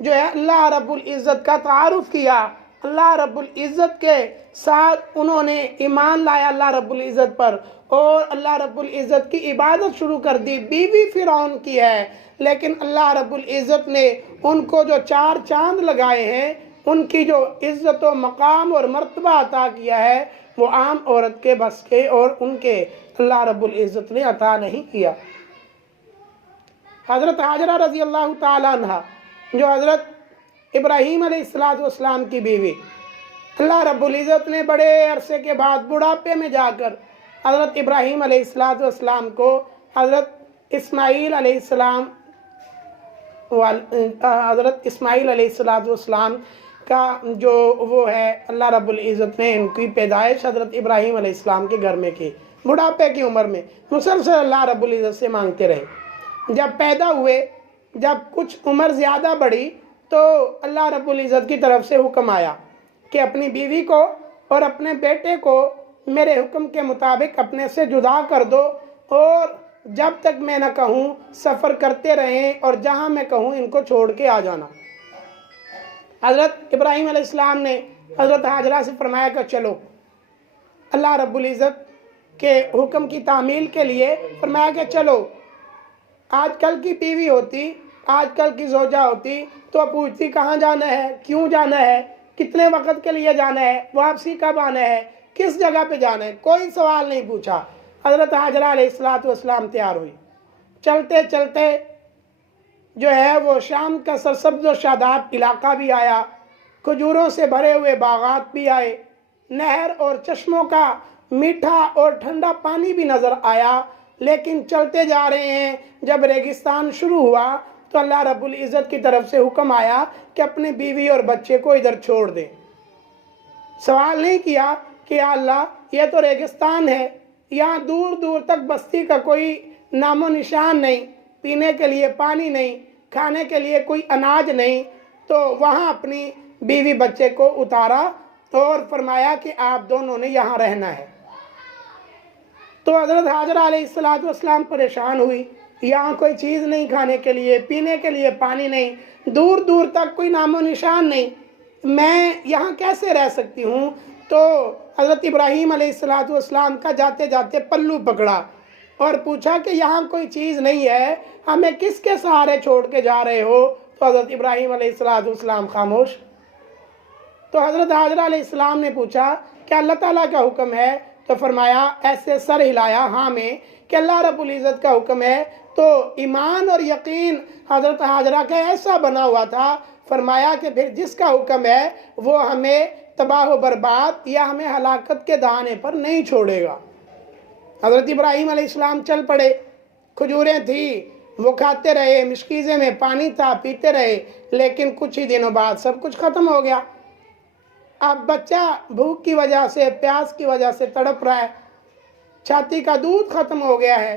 جو ہے اللہ رب العزت کا تعارف کیا، اللہ رب العزت کے ساتھ انہوں نے ایمان لایا اللہ رب العزت پر اور اللہ رب العزت کی عبادت شروع کر دی۔ بیوی فرعون کی ہے، لیکن اللہ رب العزت نے ان کو جو 4 چاند لگائے ہیں، ان کی جو عزت و مقام اور مرتبہ عطا کیا ہے، وہ عام عورت کے بس کے اور ان کے اللہ رب العزت نے عطا نہیں کیا۔ حضرت حاجرہ رضی اللہ تعالی عنہ جو حضرت ابراہیم علیہ السلام کی بیوی، اللہ رب العزت نے بڑے عرصے کے بعد بڑھاپے میں جا کر حضرت ابراہیم علیہ السلام کو حضرت اسماعیل علیہ السلام کا جو وہ ہے، اللہ رب العزت نے ان کی پیدائش حضرت ابراہیم علیہ السلام کے گھر میں کی، بڑھاپے کی عمر میں مسلسل اللہ رب العزت سے مانگتے رہے۔ جب پیدا ہوئے، جب کچھ عمر زیادہ بڑھی تو اللہ رب العزت کی طرف سے حکم آیا کہ اپنی بیوی کو اور اپنے بیٹے کو میرے حکم کے مطابق اپنے سے جدا کر دو، اور جب تک میں نہ کہوں سفر کرتے رہیں، اور جہاں میں کہوں ان کو چھوڑ کے آ جانا۔ حضرت ابراہیم علیہ السلام نے حضرت حاجرہ سے فرمایا کہ چلو، اللہ رب العزت کے حکم کی تعمیل کے لیے فرمایا کہ چلو۔ آج کل کی بیوی ہوتی، آج کل کی زوجہ ہوتی تو پوچھتی کہاں جانا ہے، کیوں جانا ہے، کتنے وقت کے لیے جانا ہے، واپسی کب آنا ہے، کس جگہ پہ جانا ہے، کوئی سوال نہیں پوچھا۔ حضرت حاجرہ علیہ السلام تیار ہوئی، چلتے چلتے جو ہے وہ شام کا سرسبز و شاداب علاقہ بھی آیا، کھجوروں سے بھرے ہوئے باغات بھی آئے، نہر اور چشموں کا میٹھا اور ٹھنڈا پانی بھی نظر آیا۔ لیکن چلتے جا رہے ہیں، جب ریگستان شروع ہوا تو اللہ رب العزت کی طرف سے حکم آیا کہ اپنے بیوی اور بچے کو ادھر چھوڑ دیں۔ سوال نہیں کیا کہ یا اللہ یہ تو ریگستان ہے، یہاں دور دور تک بستی کا کوئی نام و نشان نہیں، پینے کے لیے پانی نہیں، کھانے کے لیے کوئی اناج نہیں، تو وہاں اپنی بیوی بچے کو اتارا اور فرمایا کہ آپ دونوں نے یہاں رہنا ہے۔ تو حضرت حاجرہ علیہ السلام پریشان ہوئی، یہاں کوئی چیز نہیں کھانے کے لیے، پینے کے لیے پانی نہیں، دور دور تک کوئی نام و نشان نہیں، میں یہاں کیسے رہ سکتی ہوں؟ تو حضرت ابراہیم علیہ السلام کا جاتے جاتے پلو پکڑا اور پوچھا کہ یہاں کوئی چیز نہیں ہے، ہمیں کس کے سہارے چھوڑ کے جا رہے ہو؟ تو حضرت ابراہیم علیہ السلام خاموش۔ تو حضرت حاجرہ علیہ السلام نے پوچھا کہ اللہ تعالیٰ کا حکم ہے؟ تو فرمایا، ایسے سر ہلایا ہاں میں کہ اللہ رب العزت کا حکم ہے۔ تو ایمان اور یقین حضرت حاجرہ کا ایسا بنا ہوا تھا، فرمایا کہ پھر جس کا حکم ہے وہ ہمیں تباہ و برباد یا ہمیں ہلاکت کے دہانے پر نہیں چھوڑے گا۔ حضرت ابراہیم علیہ السلام چل پڑے، کھجوریں تھی وہ کھاتے رہے، مشکیزے میں پانی تھا پیتے رہے، لیکن کچھ ہی دنوں بعد سب کچھ ختم ہو گیا۔ اب بچہ بھوک کی وجہ سے، پیاس کی وجہ سے تڑپ رہا ہے، چھاتی کا دودھ ختم ہو گیا ہے۔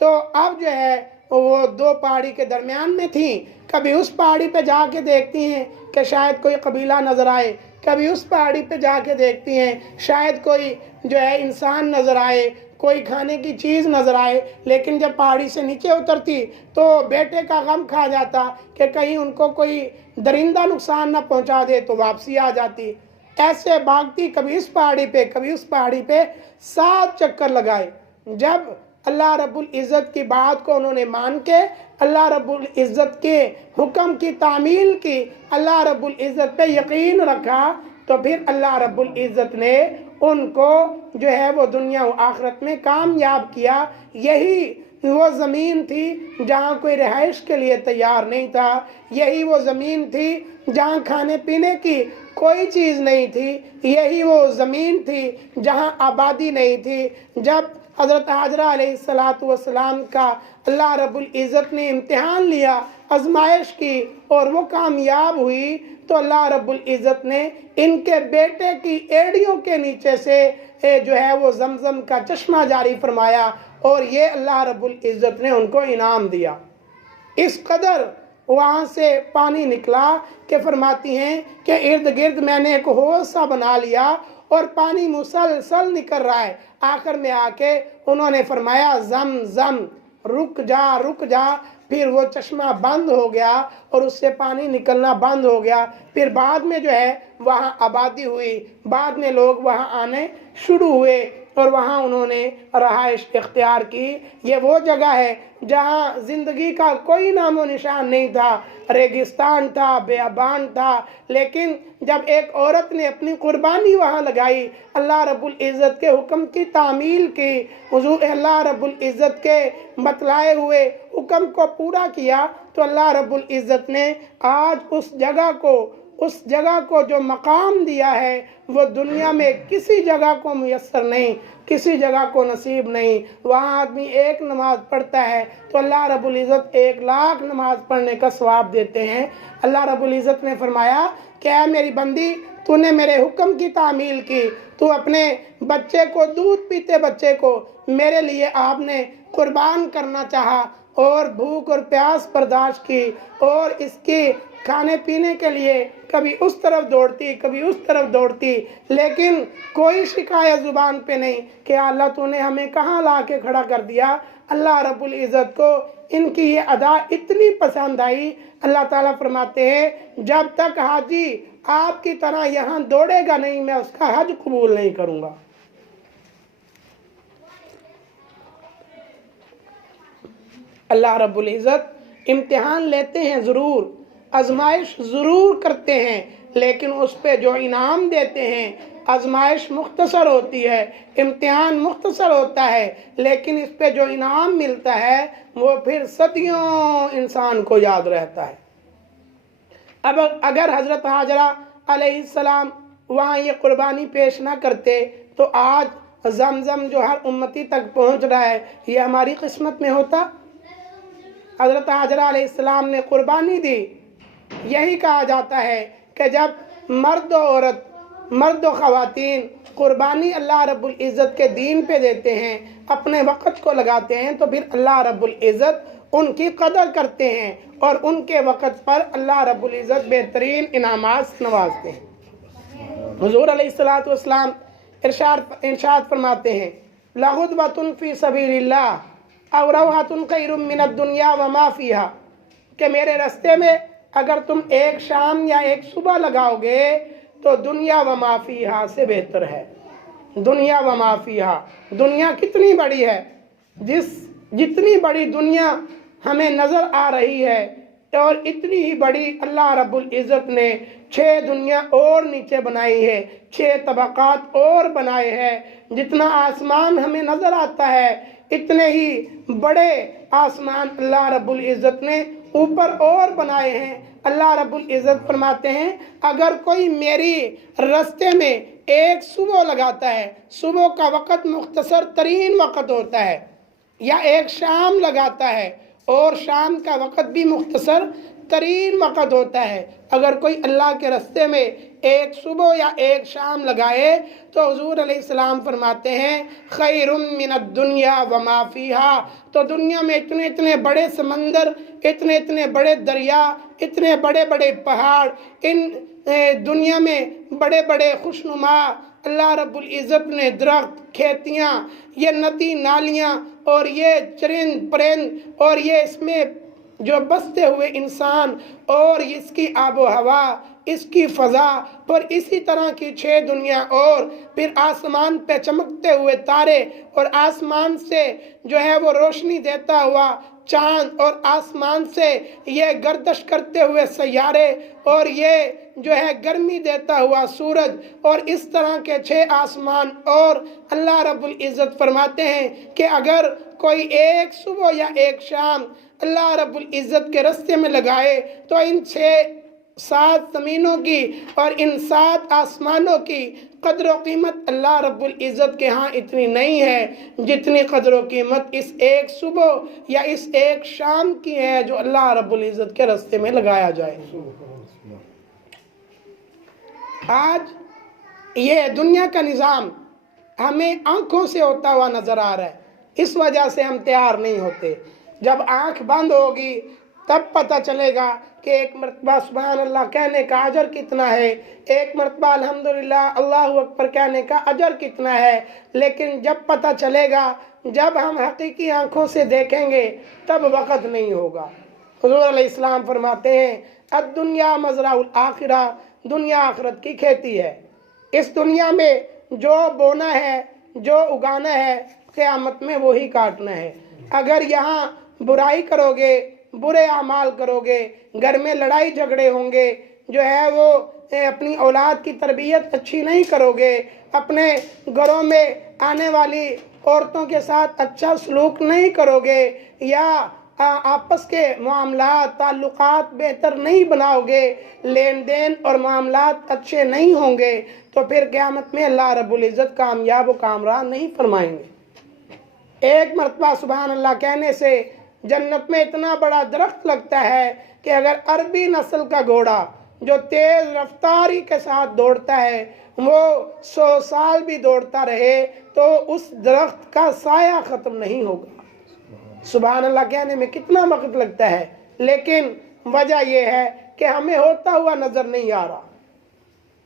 تو اب جو ہے وہ دو پہاڑی کے درمیان میں تھیں، کبھی اس پہاڑی پہ جا کے دیکھتی ہیں کہ شاید کوئی قبیلہ نظر آئے، کبھی اس پہاڑی پہ جا کے دیکھتی ہیں شاید کوئی جو ہے انسان نظر آئے، کوئی کھانے کی چیز نظر آئے، لیکن جب پہاڑی سے نیچے اترتی تو بیٹے کا غم کھا جاتا کہ کہیں ان کو کوئی درندہ نقصان نہ پہنچا دے، تو واپسی آ جاتی۔ ایسے بھاگتی کبھی اس پہاڑی پہ کبھی اس پہاڑی پہ، 7 چکر لگائے۔ جب اللہ رب العزت کی بات کو انہوں نے مان کے اللہ رب العزت کے حکم کی تعمیل کی، اللہ رب العزت پہ یقین رکھا، تو پھر اللہ رب العزت نے ان کو جو ہے وہ دنیا و آخرت میں کامیاب کیا۔ یہی وہ زمین تھی جہاں کوئی رہائش کے لیے تیار نہیں تھا، یہی وہ زمین تھی جہاں کھانے پینے کی کوئی چیز نہیں تھی، یہی وہ زمین تھی جہاں آبادی نہیں تھی۔ جب حضرت حاجرہ علیہ السلام کا اللہ رب العزت نے امتحان لیا، آزمائش کی، اور وہ کامیاب ہوئی، تو اللہ رب العزت نے ان کے بیٹے کی ایڑیوں کے نیچے سے جو ہے وہ زمزم کا چشمہ جاری فرمایا، اور یہ اللہ رب العزت نے ان کو انعام دیا۔ اس قدر وہاں سے پانی نکلا کہ فرماتی ہیں کہ ارد گرد میں نے ایک حوض سا بنا لیا اور پانی مسلسل نکل رہا ہے۔ آخر میں آ کے انہوں نے فرمایا زم زم، رک جا رک جا، پھر وہ چشمہ بند ہو گیا اور اس سے پانی نکلنا بند ہو گیا۔ پھر بعد میں جو ہے وہاں آبادی ہوئی، بعد میں لوگ وہاں آنے شروع ہوئے اور وہاں انہوں نے رہائش اختیار کی۔ یہ وہ جگہ ہے جہاں زندگی کا کوئی نام و نشان نہیں تھا، ریگستان تھا، بیابان تھا، لیکن جب ایک عورت نے اپنی قربانی وہاں لگائی، اللہ رب العزت کے حکم کی تعمیل کی، حضور اللہ رب العزت کے بتلائے ہوئے حکم کو پورا کیا، تو اللہ رب العزت نے آج اس جگہ کو جو مقام دیا ہے وہ دنیا میں کسی جگہ کو میسر نہیں، کسی جگہ کو نصیب نہیں۔ وہاں آدمی ایک نماز پڑھتا ہے تو اللہ رب العزت 1,00,000 نماز پڑھنے کا ثواب دیتے ہیں۔ اللہ رب العزت نے فرمایا کہ اے میری بندی، تو نے میرے حکم کی تعمیل کی، تو اپنے بچے کو، دودھ پیتے بچے کو میرے لیے آپ نے قربان کرنا چاہا، اور بھوک اور پیاس برداشت کی، اور اس کی کھانے پینے کے لیے کبھی اس طرف دوڑتی کبھی اس طرف دوڑتی، لیکن کوئی شکایت زبان پہ نہیں کہ اللہ تو نے ہمیں کہاں لا کے کھڑا کر دیا۔ اللہ رب العزت کو ان کی یہ ادا اتنی پسند آئی، اللہ تعالیٰ فرماتے ہیں جب تک حاجی آپ کی طرح یہاں دوڑے گا نہیں، میں اس کا حج قبول نہیں کروں گا۔ اللہ رب العزت امتحان لیتے ہیں ضرور، آزمائش ضرور کرتے ہیں، لیکن اس پہ جو انعام دیتے ہیں، آزمائش مختصر ہوتی ہے، امتحان مختصر ہوتا ہے، لیکن اس پہ جو انعام ملتا ہے وہ پھر صدیوں انسان کو یاد رہتا ہے۔ اب اگر حضرت حاجرہ علیہ السلام وہاں یہ قربانی پیش نہ کرتے تو آج زمزم جو ہر امتی تک پہنچ رہا ہے یہ ہماری قسمت میں ہوتا؟ حضرت حاجرہ علیہ السلام نے قربانی دی۔ یہی کہا جاتا ہے کہ جب مرد و عورت، مرد و خواتین قربانی اللہ رب العزت کے دین پہ دیتے ہیں، اپنے وقت کو لگاتے ہیں، تو پھر اللہ رب العزت ان کی قدر کرتے ہیں اور ان کے وقت پر اللہ رب العزت بہترین انعامات سے نوازتے ہیں۔ حضور علیہ السلام ارشاد فرماتے ہیں لَغُدْوَةٌ فِي سَبِيلِ اللَّهِ أَوْ رَوْحَةٌ خَيْرٌ مِّنَ الدُّنْيَا وَمَا فِيهَا، کہ میرے رستے میں اگر تم ایک شام یا ایک صبح لگاؤ گے تو دنیا وما فیہا سے بہتر ہے۔ دنیا وما فیہا، دنیا کتنی بڑی ہے، جتنی بڑی دنیا ہمیں نظر آ رہی ہے، اور اتنی ہی بڑی اللہ رب العزت نے 6 دنیا اور نیچے بنائی ہے، 6 طبقات اور بنائے ہیں۔ جتنا آسمان ہمیں نظر آتا ہے اتنے ہی بڑے آسمان اللہ رب العزت نے اوپر اور بنائے ہیں۔ اللہ رب العزت فرماتے ہیں اگر کوئی میری رستے میں ایک صبح لگاتا ہے، صبح کا وقت مختصر ترین وقت ہوتا ہے، یا ایک شام لگاتا ہے اور شام کا وقت بھی مختصر ترین وقت ہوتا ہے، اگر کوئی اللہ کے رستے میں ایک صبح یا ایک شام لگائے تو حضور علیہ السلام فرماتے ہیں خیر من الدنیا وما فیہا، تو دنیا میں اتنے بڑے سمندر، اتنے بڑے دریا، اتنے بڑے پہاڑ، ان دنیا میں بڑے خوشنما اللہ رب العزت نے درخت، کھیتیاں، یہ ندی نالیاں، اور یہ چرند پرند، اور یہ اس میں جو بستے ہوئے انسان، اور اس کی آب و ہوا، اس کی فضا، پر اسی طرح کی 6 دنیا، اور پھر آسمان پہ چمکتے ہوئے تارے، اور آسمان سے جو ہے وہ روشنی دیتا ہوا چاند، اور آسمان سے یہ گردش کرتے ہوئے سیارے، اور یہ جو ہے گرمی دیتا ہوا سورج، اور اس طرح کے 6 آسمان، اور اللہ رب العزت فرماتے ہیں کہ اگر کوئی ایک صبح یا ایک شام اللہ رب العزت کے راستے میں لگائے تو ان 7 زمینوں کی اور ان 7 آسمانوں کی قدر و قیمت اللہ رب العزت کے ہاں اتنی نہیں ہے جتنی قدر و قیمت اس ایک صبح یا اس ایک شام کی ہے جو اللہ رب العزت کے راستے میں لگایا جائے۔ آج یہ دنیا کا نظام ہمیں آنکھوں سے ہوتا ہوا نظر آ رہا ہے، اس وجہ سے ہم تیار نہیں ہوتے۔ جب آنکھ بند ہوگی تب پتہ چلے گا کہ ایک مرتبہ سبحان اللہ کہنے کا اجر کتنا ہے، ایک مرتبہ الحمدللہ اللہ اکبر کہنے کا اجر کتنا ہے۔ لیکن جب پتہ چلے گا، جب ہم حقیقی آنکھوں سے دیکھیں گے تب وقت نہیں ہوگا۔ حضور علیہ السلام فرماتے ہیں الدنیا مزرع الآخرہ، دنیا آخرت کی کھیتی ہے۔ اس دنیا میں جو بونا ہے، جو اگانا ہے، قیامت میں وہی کاٹنا ہے۔ اگر یہاں برائی کرو گے، برے اعمال کرو گے، گھر میں لڑائی جھگڑے ہوں گے، جو ہے وہ اپنی اولاد کی تربیت اچھی نہیں کرو گے، اپنے گھروں میں آنے والی عورتوں کے ساتھ اچھا سلوک نہیں کرو گے، یا آپس کے معاملات تعلقات بہتر نہیں بناؤ گے، لین دین اور معاملات اچھے نہیں ہوں گے، تو پھر قیامت میں اللہ رب العزت کامیاب و کامران نہیں فرمائیں گے۔ ایک مرتبہ سبحان اللہ کہنے سے جنت میں اتنا بڑا درخت لگتا ہے کہ اگر عربی نسل کا گھوڑا جو تیز رفتاری کے ساتھ دوڑتا ہے وہ 100 سال بھی دوڑتا رہے تو اس درخت کا سایہ ختم نہیں ہوگا۔ سبحان اللہ کہنے میں کتنا وقت لگتا ہے، لیکن وجہ یہ ہے کہ ہمیں ہوتا ہوا نظر نہیں آ رہا،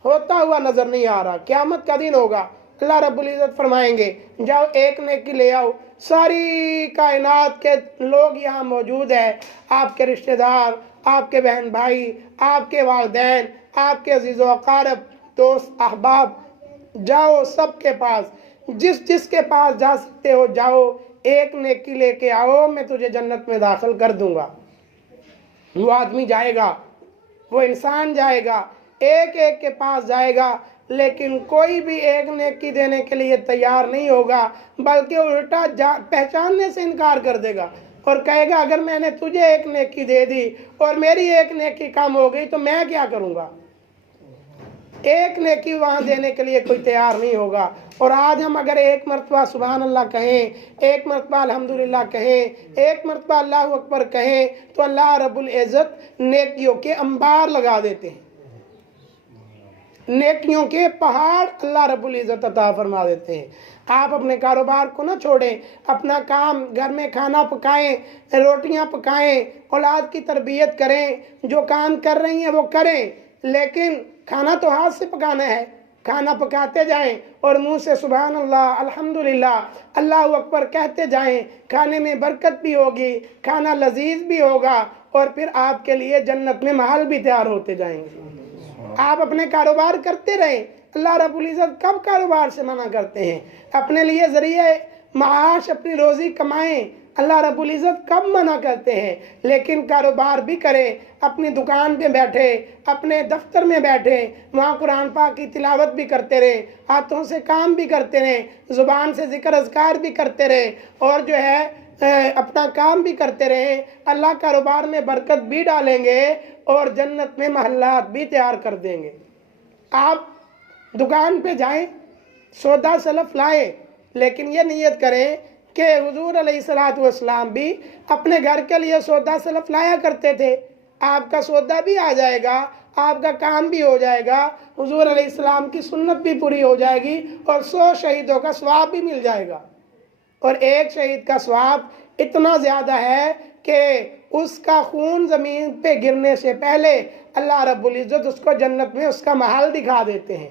ہوتا ہوا نظر نہیں آ رہا۔ قیامت کا دن ہوگا، اللہ رب العزت فرمائیں گے جاؤ ایک نیکی لے آؤ، ساری کائنات کے لوگ یہاں موجود ہیں، آپ کے رشتہ دار، آپ کے بہن بھائی، آپ کے والدین، آپ کے عزیز و اقارب، دوست احباب، جاؤ سب کے پاس، جس کے پاس جا سکتے ہو جاؤ، ایک نیکی لے کے آؤ، میں تجھے جنت میں داخل کر دوں گا۔ وہ آدمی جائے گا، وہ انسان جائے گا، ایک ایک کے پاس جائے گا، لیکن کوئی بھی ایک نیکی دینے کے لیے تیار نہیں ہوگا، بلکہ الٹا پہچاننے سے انکار کر دے گا اور کہے گا اگر میں نے تجھے ایک نیکی دے دی اور میری ایک نیکی کم ہو گئی تو میں کیا کروں گا؟ ایک نیکی وہاں دینے کے لیے کوئی تیار نہیں ہوگا۔ اور آج ہم اگر ایک مرتبہ سبحان اللہ کہیں، ایک مرتبہ الحمدللہ کہیں، ایک مرتبہ اللہ اکبر کہیں تو اللہ رب العزت نیکیوں کے انبار لگا دیتے ہیں، نیکیوں کے پہاڑ اللہ رب العزت عطا فرما دیتے ہیں۔ آپ اپنے کاروبار کو نہ چھوڑیں، اپنا کام، گھر میں کھانا پکائیں، روٹیاں پکائیں، اولاد کی تربیت کریں، جو کام کر رہی ہیں وہ کریں، لیکن کھانا تو ہاتھ سے پکانا ہے، کھانا پکاتے جائیں اور منہ سے سبحان اللہ الحمدللہ اللہ اکبر کہتے جائیں، کھانے میں برکت بھی ہوگی، کھانا لذیذ بھی ہوگا اور پھر آپ کے لیے جنت میں محل بھی تیار ہوتے جائیں گے۔ آپ اپنے کاروبار کرتے رہیں، اللہ رب العزت کب کاروبار سے منع کرتے ہیں؟ اپنے لیے ذریعہ معاش، اپنی روزی کمائیں، اللہ رب العزت کب منع کرتے ہیں؟ لیکن کاروبار بھی کریں، اپنی دکان پہ بیٹھے، اپنے دفتر میں بیٹھے، وہاں قرآن پاک کی تلاوت بھی کرتے رہیں، ہاتھوں سے کام بھی کرتے رہیں، زبان سے ذکر اذکار بھی کرتے رہیں اور جو ہے اپنا کام بھی کرتے رہیں، اللہ کاروبار میں برکت بھی ڈالیں گے اور جنت میں محلات بھی تیار کر دیں گے۔ آپ دکان پہ جائیں، سودا سلف لائیں، لیکن یہ نیت کریں کہ حضور علیہ السلام بھی اپنے گھر کے لیے سودا سلف لایا کرتے تھے۔ آپ کا سودا بھی آ جائے گا، آپ کا کام بھی ہو جائے گا، حضور علیہ السلام کی سنت بھی پوری ہو جائے گی اور 100 شہیدوں کا ثواب بھی مل جائے گا۔ اور ایک شہید کا ثواب اتنا زیادہ ہے کہ اس کا خون زمین پہ گرنے سے پہلے اللہ رب العزت اس کو جنت میں اس کا محل دکھا دیتے ہیں۔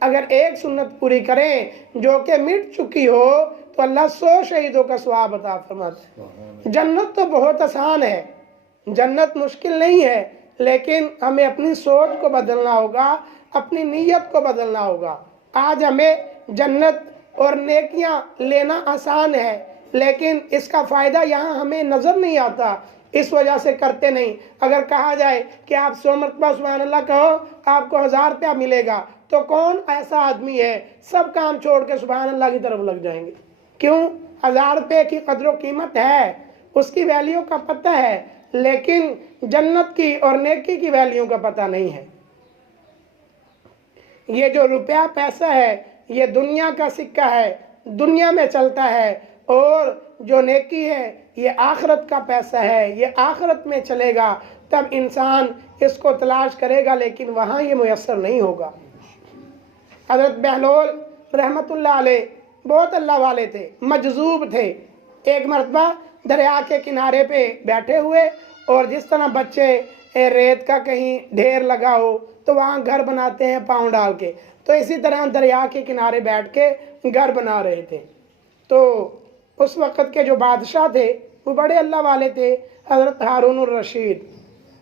اگر ایک سنت پوری کریں جو کہ مٹ چکی ہو تو اللہ 100 شہیدوں کا ثواب عطا فرماتا ہے۔ جنت تو بہت آسان ہے، جنت مشکل نہیں ہے، لیکن ہمیں اپنی سوچ کو بدلنا ہوگا، اپنی نیت کو بدلنا ہوگا۔ آج ہمیں جنت اور نیکیاں لینا آسان ہے، لیکن اس کا فائدہ یہاں ہمیں نظر نہیں آتا، اس وجہ سے کرتے نہیں۔ اگر کہا جائے کہ آپ 100 مرتبہ سبحان اللہ کہو آپ کو 1000 روپیہ ملے گا تو کون ایسا آدمی ہے سب کام چھوڑ کے سبحان اللہ کی طرف لگ جائیں گے؟ کیوں؟ 1000 روپے کی قدر و قیمت ہے، اس کی ویلیو کا پتہ ہے، لیکن جنت کی اور نیکی کی ویلیو کا پتہ نہیں ہے۔ یہ جو روپیہ پیسہ ہے یہ دنیا کا سکہ ہے، دنیا میں چلتا ہے، اور جو نیکی ہے یہ آخرت کا پیسہ ہے، یہ آخرت میں چلے گا، تب انسان اس کو تلاش کرے گا، لیکن وہاں یہ میسر نہیں ہوگا۔ حضرت بہلول رحمت اللہ علیہ بہت اللہ والے تھے، مجذوب تھے۔ ایک مرتبہ دریا کے کنارے پہ بیٹھے ہوئے اور جس طرح بچے ریت کا کہیں ڈھیر لگا ہو تو وہاں گھر بناتے ہیں پاؤں ڈال کے، تو اسی طرح دریا کے کنارے بیٹھ کے گھر بنا رہے تھے۔ تو اس وقت کے جو بادشاہ تھے وہ بڑے اللہ والے تھے، حضرت ہارون الرشید،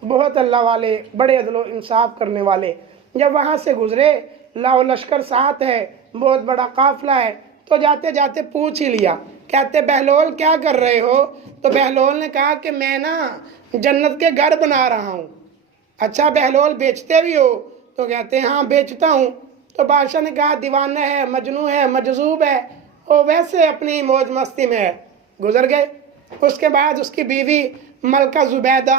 بہت اللہ والے، بڑے عدل و انصاف کرنے والے۔ جب وہاں سے گزرے، لاؤ لشکر ساتھ ہے، بہت بڑا قافلہ ہے، تو جاتے جاتے پوچھ ہی لیا، کہتے بہلول کیا کر رہے ہو؟ تو بہلول نے کہا کہ میں نا جنت کے گھر بنا رہا ہوں۔ اچھا بہلول بیچتے بھی ہو؟ تو کہتے ہیں ہاں بیچتا ہوں۔ تو بادشاہ نے کہا دیوانہ ہے، مجنون ہے، مجذوب ہے، وہ ویسے اپنی موج مستی میں ہے۔ گزر گئے۔ اس کے بعد اس کی بیوی ملکہ زبیدہ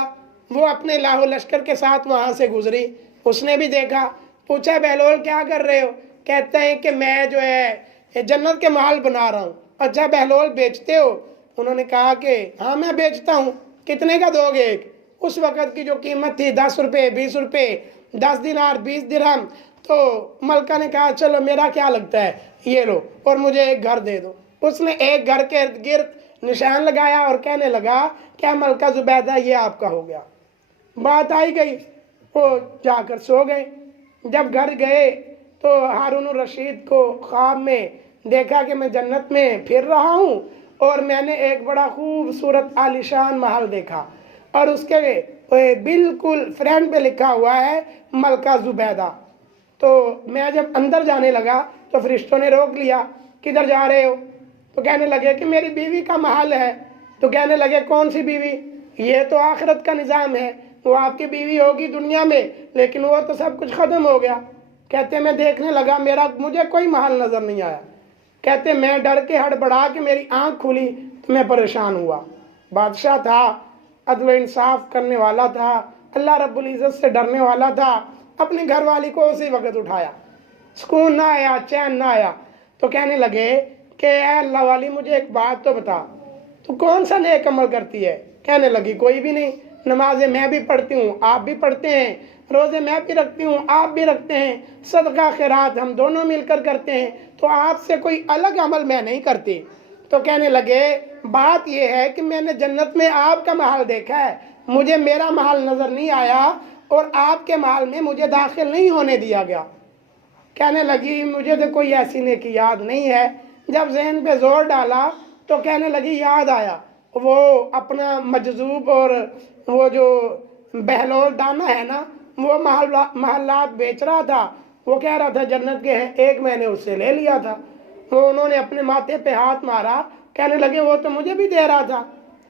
وہ اپنے لاہو لشکر کے ساتھ وہاں سے گزری، اس نے بھی دیکھا، پوچھا بہلول کیا کر رہے ہو؟ کہتے ہیں کہ میں جو ہے جنت کے محل بنا رہا ہوں۔ اچھا بہلول بیچتے ہو؟ انہوں نے کہا کہ ہاں میں بیچتا ہوں۔ کتنے کا دو گے ایک؟ اس وقت کی جو قیمت تھی 10 روپے، 20 روپے، 10 دینار، 20 درہم۔ تو ملکہ نے کہا چلو میرا کیا لگتا ہے، یہ لو اور مجھے ایک گھر دے دو۔ اس نے ایک گھر کے ارد گرد نشان لگایا اور کہنے لگا کیا ملکہ زبیدہ یہ آپ کا ہو گیا؟ بات آئی گئی، وہ جا کر سو گئے۔ جب گھر گئے تو ہارون الرشید کو خواب میں دیکھا کہ میں جنت میں پھر رہا ہوں اور میں نے ایک بڑا خوبصورت عالیشان محل دیکھا اور اس کے بالکل فرنٹ پہ لکھا ہوا ہے ملکہ زبیدہ۔ تو میں جب اندر جانے لگا تو فرشتوں نے روک لیا، کدھر جا رہے ہو؟ تو کہنے لگے کہ میری بیوی کا محل ہے۔ تو کہنے لگے کون سی بیوی؟ یہ تو آخرت کا نظام ہے، وہ آپ کی بیوی ہوگی دنیا میں، لیکن وہ تو سب کچھ ختم ہو گیا۔ کہتے میں دیکھنے لگا، مجھے کوئی محل نظر نہیں آیا۔ کہتے میں ڈر کے ہڑبڑا کے میری آنکھ کھلی تو میں پریشان ہوا۔ بادشاہ تھا، عدل و انصاف کرنے والا تھا، اللہ رب العزت سے ڈرنے والا تھا، اپنی گھر والی کو اسی وقت اٹھایا، سکون نہ آیا، چین نہ آیا۔ تو کہنے لگے کہ اے اللہ والی مجھے ایک بات تو بتا، تو کون سا نیک عمل کرتی ہے؟ کہنے لگی کوئی بھی نہیں، نمازیں میں بھی پڑھتی ہوں، آپ بھی پڑھتے ہیں، روزے میں بھی رکھتی ہوں، آپ بھی رکھتے ہیں، صدقہ خیرات ہم دونوں مل کر کرتے ہیں، تو آپ سے کوئی الگ عمل میں نہیں کرتی۔ تو کہنے لگے بات یہ ہے کہ میں نے جنت میں آپ کا محل دیکھا ہے، مجھے میرا محل نظر نہیں آیا اور آپ کے محل میں مجھے داخل نہیں ہونے دیا گیا۔ کہنے لگی مجھے تو کوئی ایسی نیکی یاد نہیں ہے۔ جب ذہن پہ زور ڈالا تو کہنے لگی یاد آیا، وہ اپنا مجذوب اور وہ جو بہلول دانا ہے نا، وہ محلات بیچ رہا تھا، وہ کہہ رہا تھا جنت کے ہیں، ایک میں نے اس سے لے لیا تھا۔ وہ انہوں نے اپنے ماتھے پہ ہاتھ مارا، کہنے لگے وہ تو مجھے بھی دے رہا تھا،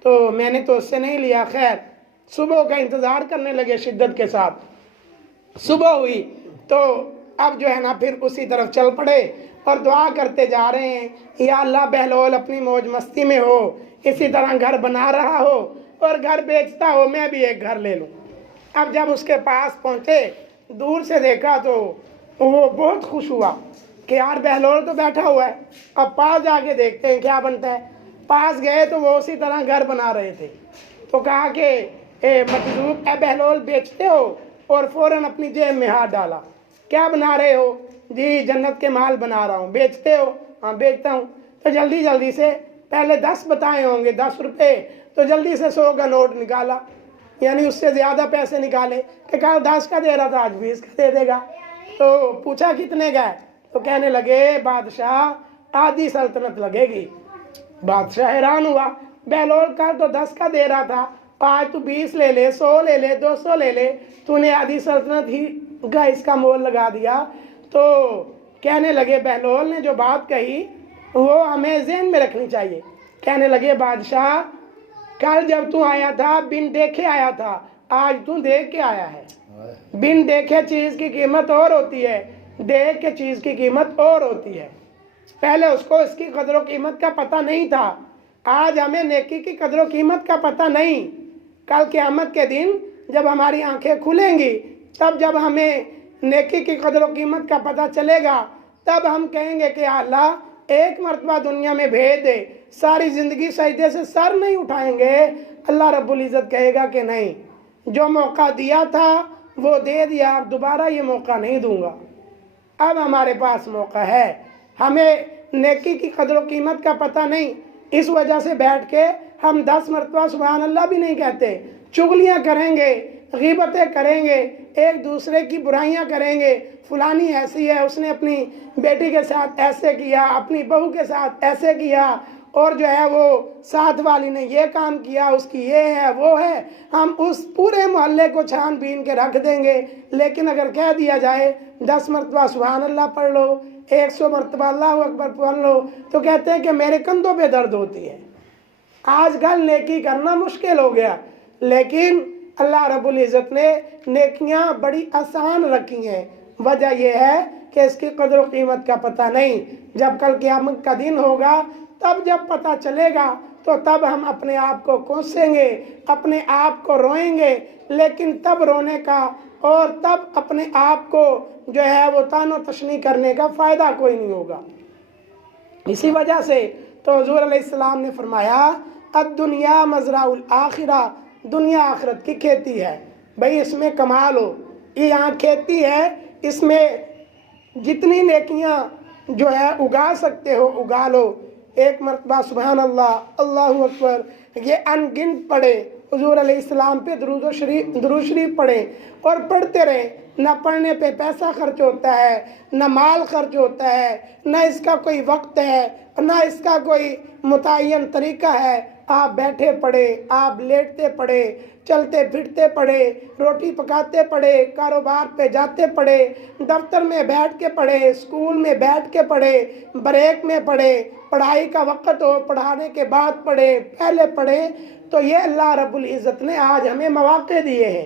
تو میں نے تو اس سے نہیں لیا۔ خیر صبح کا انتظار کرنے لگے شدت کے ساتھ۔ صبح ہوئی تو اب جو ہے نا پھر اسی طرف چل پڑے اور دعا کرتے جا رہے ہیں، یا اللہ بہلول اپنی موج مستی میں ہو، اسی طرح گھر بنا رہا ہو اور گھر بیچتا ہو، میں بھی ایک گھر لے لوں۔ اب جب اس کے پاس پہنچے، دور سے دیکھا تو وہ بہت خوش ہوا کہ یار بہلول تو بیٹھا ہوا ہے، اب پاس جا کے دیکھتے ہیں کیا بنتا ہے۔ پاس گئے تو وہ اسی طرح گھر بنا رہے تھے۔ تو کہا کہ اے مجذوب، اے بہلول بیچتے ہو؟ اور فوراً اپنی جیب میں ہاتھ ڈالا۔ کیا بنا رہے ہو؟ جی جنت کے مال بنا رہا ہوں۔ بیچتے ہو؟ ہاں بیچتا ہوں۔ تو جلدی سے پہلے 10 بتائے ہوں گے، 10 روپے، تو جلدی سے 100 کا نوٹ نکالا، یعنی اس سے زیادہ پیسے نکالے کہ کل 10 کا دے رہا تھا آج 20 کا دے دے گا۔ تو پوچھا کتنے کا ہے؟ تو کہنے لگے بادشاہ آدھی سلطنت لگے گی۔ بادشاہ حیران ہوا، بہلول کل تو 10 کا دے رہا تھا، آج تو 20 لے لے، 100 لے لے، 200 لے لے، تو نے آدھی سلطنت ہی کا اس کا مول لگا دیا۔ تو کہنے لگے بہلول نے جو بات کہی وہ ہمیں ذہن میں رکھنی چاہیے۔ کہنے لگے بادشاہ کل جب تو آیا تھا بن دیکھے آیا تھا، آج تو دیکھ کے آیا ہے۔ بن دیکھے چیز کی قیمت اور ہوتی ہے، دیکھ کے چیز کی قیمت اور ہوتی ہے۔ پہلے اس کو اس کی قدر و قیمت کا پتہ نہیں تھا، آج ہمیں نیکی کی قدر و قیمت کا پتہ نہیں۔ کل قیامت کے دن جب ہماری آنکھیں کھلیں گی، تب جب ہمیں نیکی کی قدر و قیمت کا پتہ چلے گا، تب ہم کہیں گے کہ اللہ ایک مرتبہ دنیا میں بھیج دے، ساری زندگی سجدے سے سر نہیں اٹھائیں گے۔ اللہ رب العزت کہے گا کہ نہیں، جو موقع دیا تھا وہ دے دیا، اب دوبارہ یہ موقع نہیں دوں گا۔ اب ہمارے پاس موقع ہے، ہمیں نیکی کی قدر و قیمت کا پتہ نہیں، اس وجہ سے بیٹھ کے ہم 10 مرتبہ سبحان اللہ بھی نہیں کہتے، چغلیاں کریں گے، غیبتیں کریں گے، ایک دوسرے کی برائیاں کریں گے، فلانی ایسی ہے، اس نے اپنی بیٹی کے ساتھ ایسے کیا، اپنی بہو کے ساتھ ایسے کیا، اور جو ہے وہ ساتھ والی نے یہ کام کیا، اس کی یہ ہے وہ ہے، ہم اس پورے محلے کو چھان بین کے رکھ دیں گے۔ لیکن اگر کہہ دیا جائے 10 مرتبہ سبحان اللہ پڑھ لو، 100 مرتبہ اللہ اکبر پڑھ لو، تو کہتے ہیں کہ میرے کندھوں پہ درد ہوتی ہے۔ آج کل نیکی کرنا مشکل ہو گیا، لیکن اللہ رب العزت نے نیکیاں بڑی آسان رکھی ہیں۔ وجہ یہ ہے کہ اس کی قدر و قیمت کا پتہ نہیں، جب کل قیامت کا دن ہوگا تب جب پتہ چلے گا تو تب ہم اپنے آپ کو کوسیں گے، اپنے آپ کو روئیں گے، لیکن تب رونے کا اور تب اپنے آپ کو جو ہے وہ تان و تشنیع کرنے کا فائدہ کوئی نہیں ہوگا۔ اسی وجہ سے تو حضور علیہ السلام نے فرمایا الدنیا مزرع الآخرہ، دنیا آخرت کی کھیتی ہے، بھئی اس میں کمال ہو، یہ یہاں کھیتی ہے، اس میں جتنی نیکیاں جو ہے اگا سکتے ہو اگا لو۔ ایک مرتبہ سبحان اللہ، اللہ اکبر یہ ان گنت پڑھے، حضور علیہ السلام پہ درود شریف پڑھیں اور پڑھتے رہیں۔ نہ پڑھنے پہ پیسہ خرچ ہوتا ہے، نہ مال خرچ ہوتا ہے، نہ اس کا کوئی وقت ہے، نہ اس کا کوئی متعین طریقہ ہے۔ آپ بیٹھے پڑھے، آپ لیٹتے پڑھے، چلتے پھرتے پڑھے، روٹی پکاتے پڑھے، کاروبار پہ جاتے پڑھے، دفتر میں بیٹھ کے پڑھے، اسکول میں بیٹھ کے پڑھے، بریک میں پڑھے، پڑھائی کا وقت ہو پڑھانے کے بعد پڑھے، پہلے پڑھے، تو یہ اللہ رب العزت نے آج ہمیں مواقع دیے ہیں۔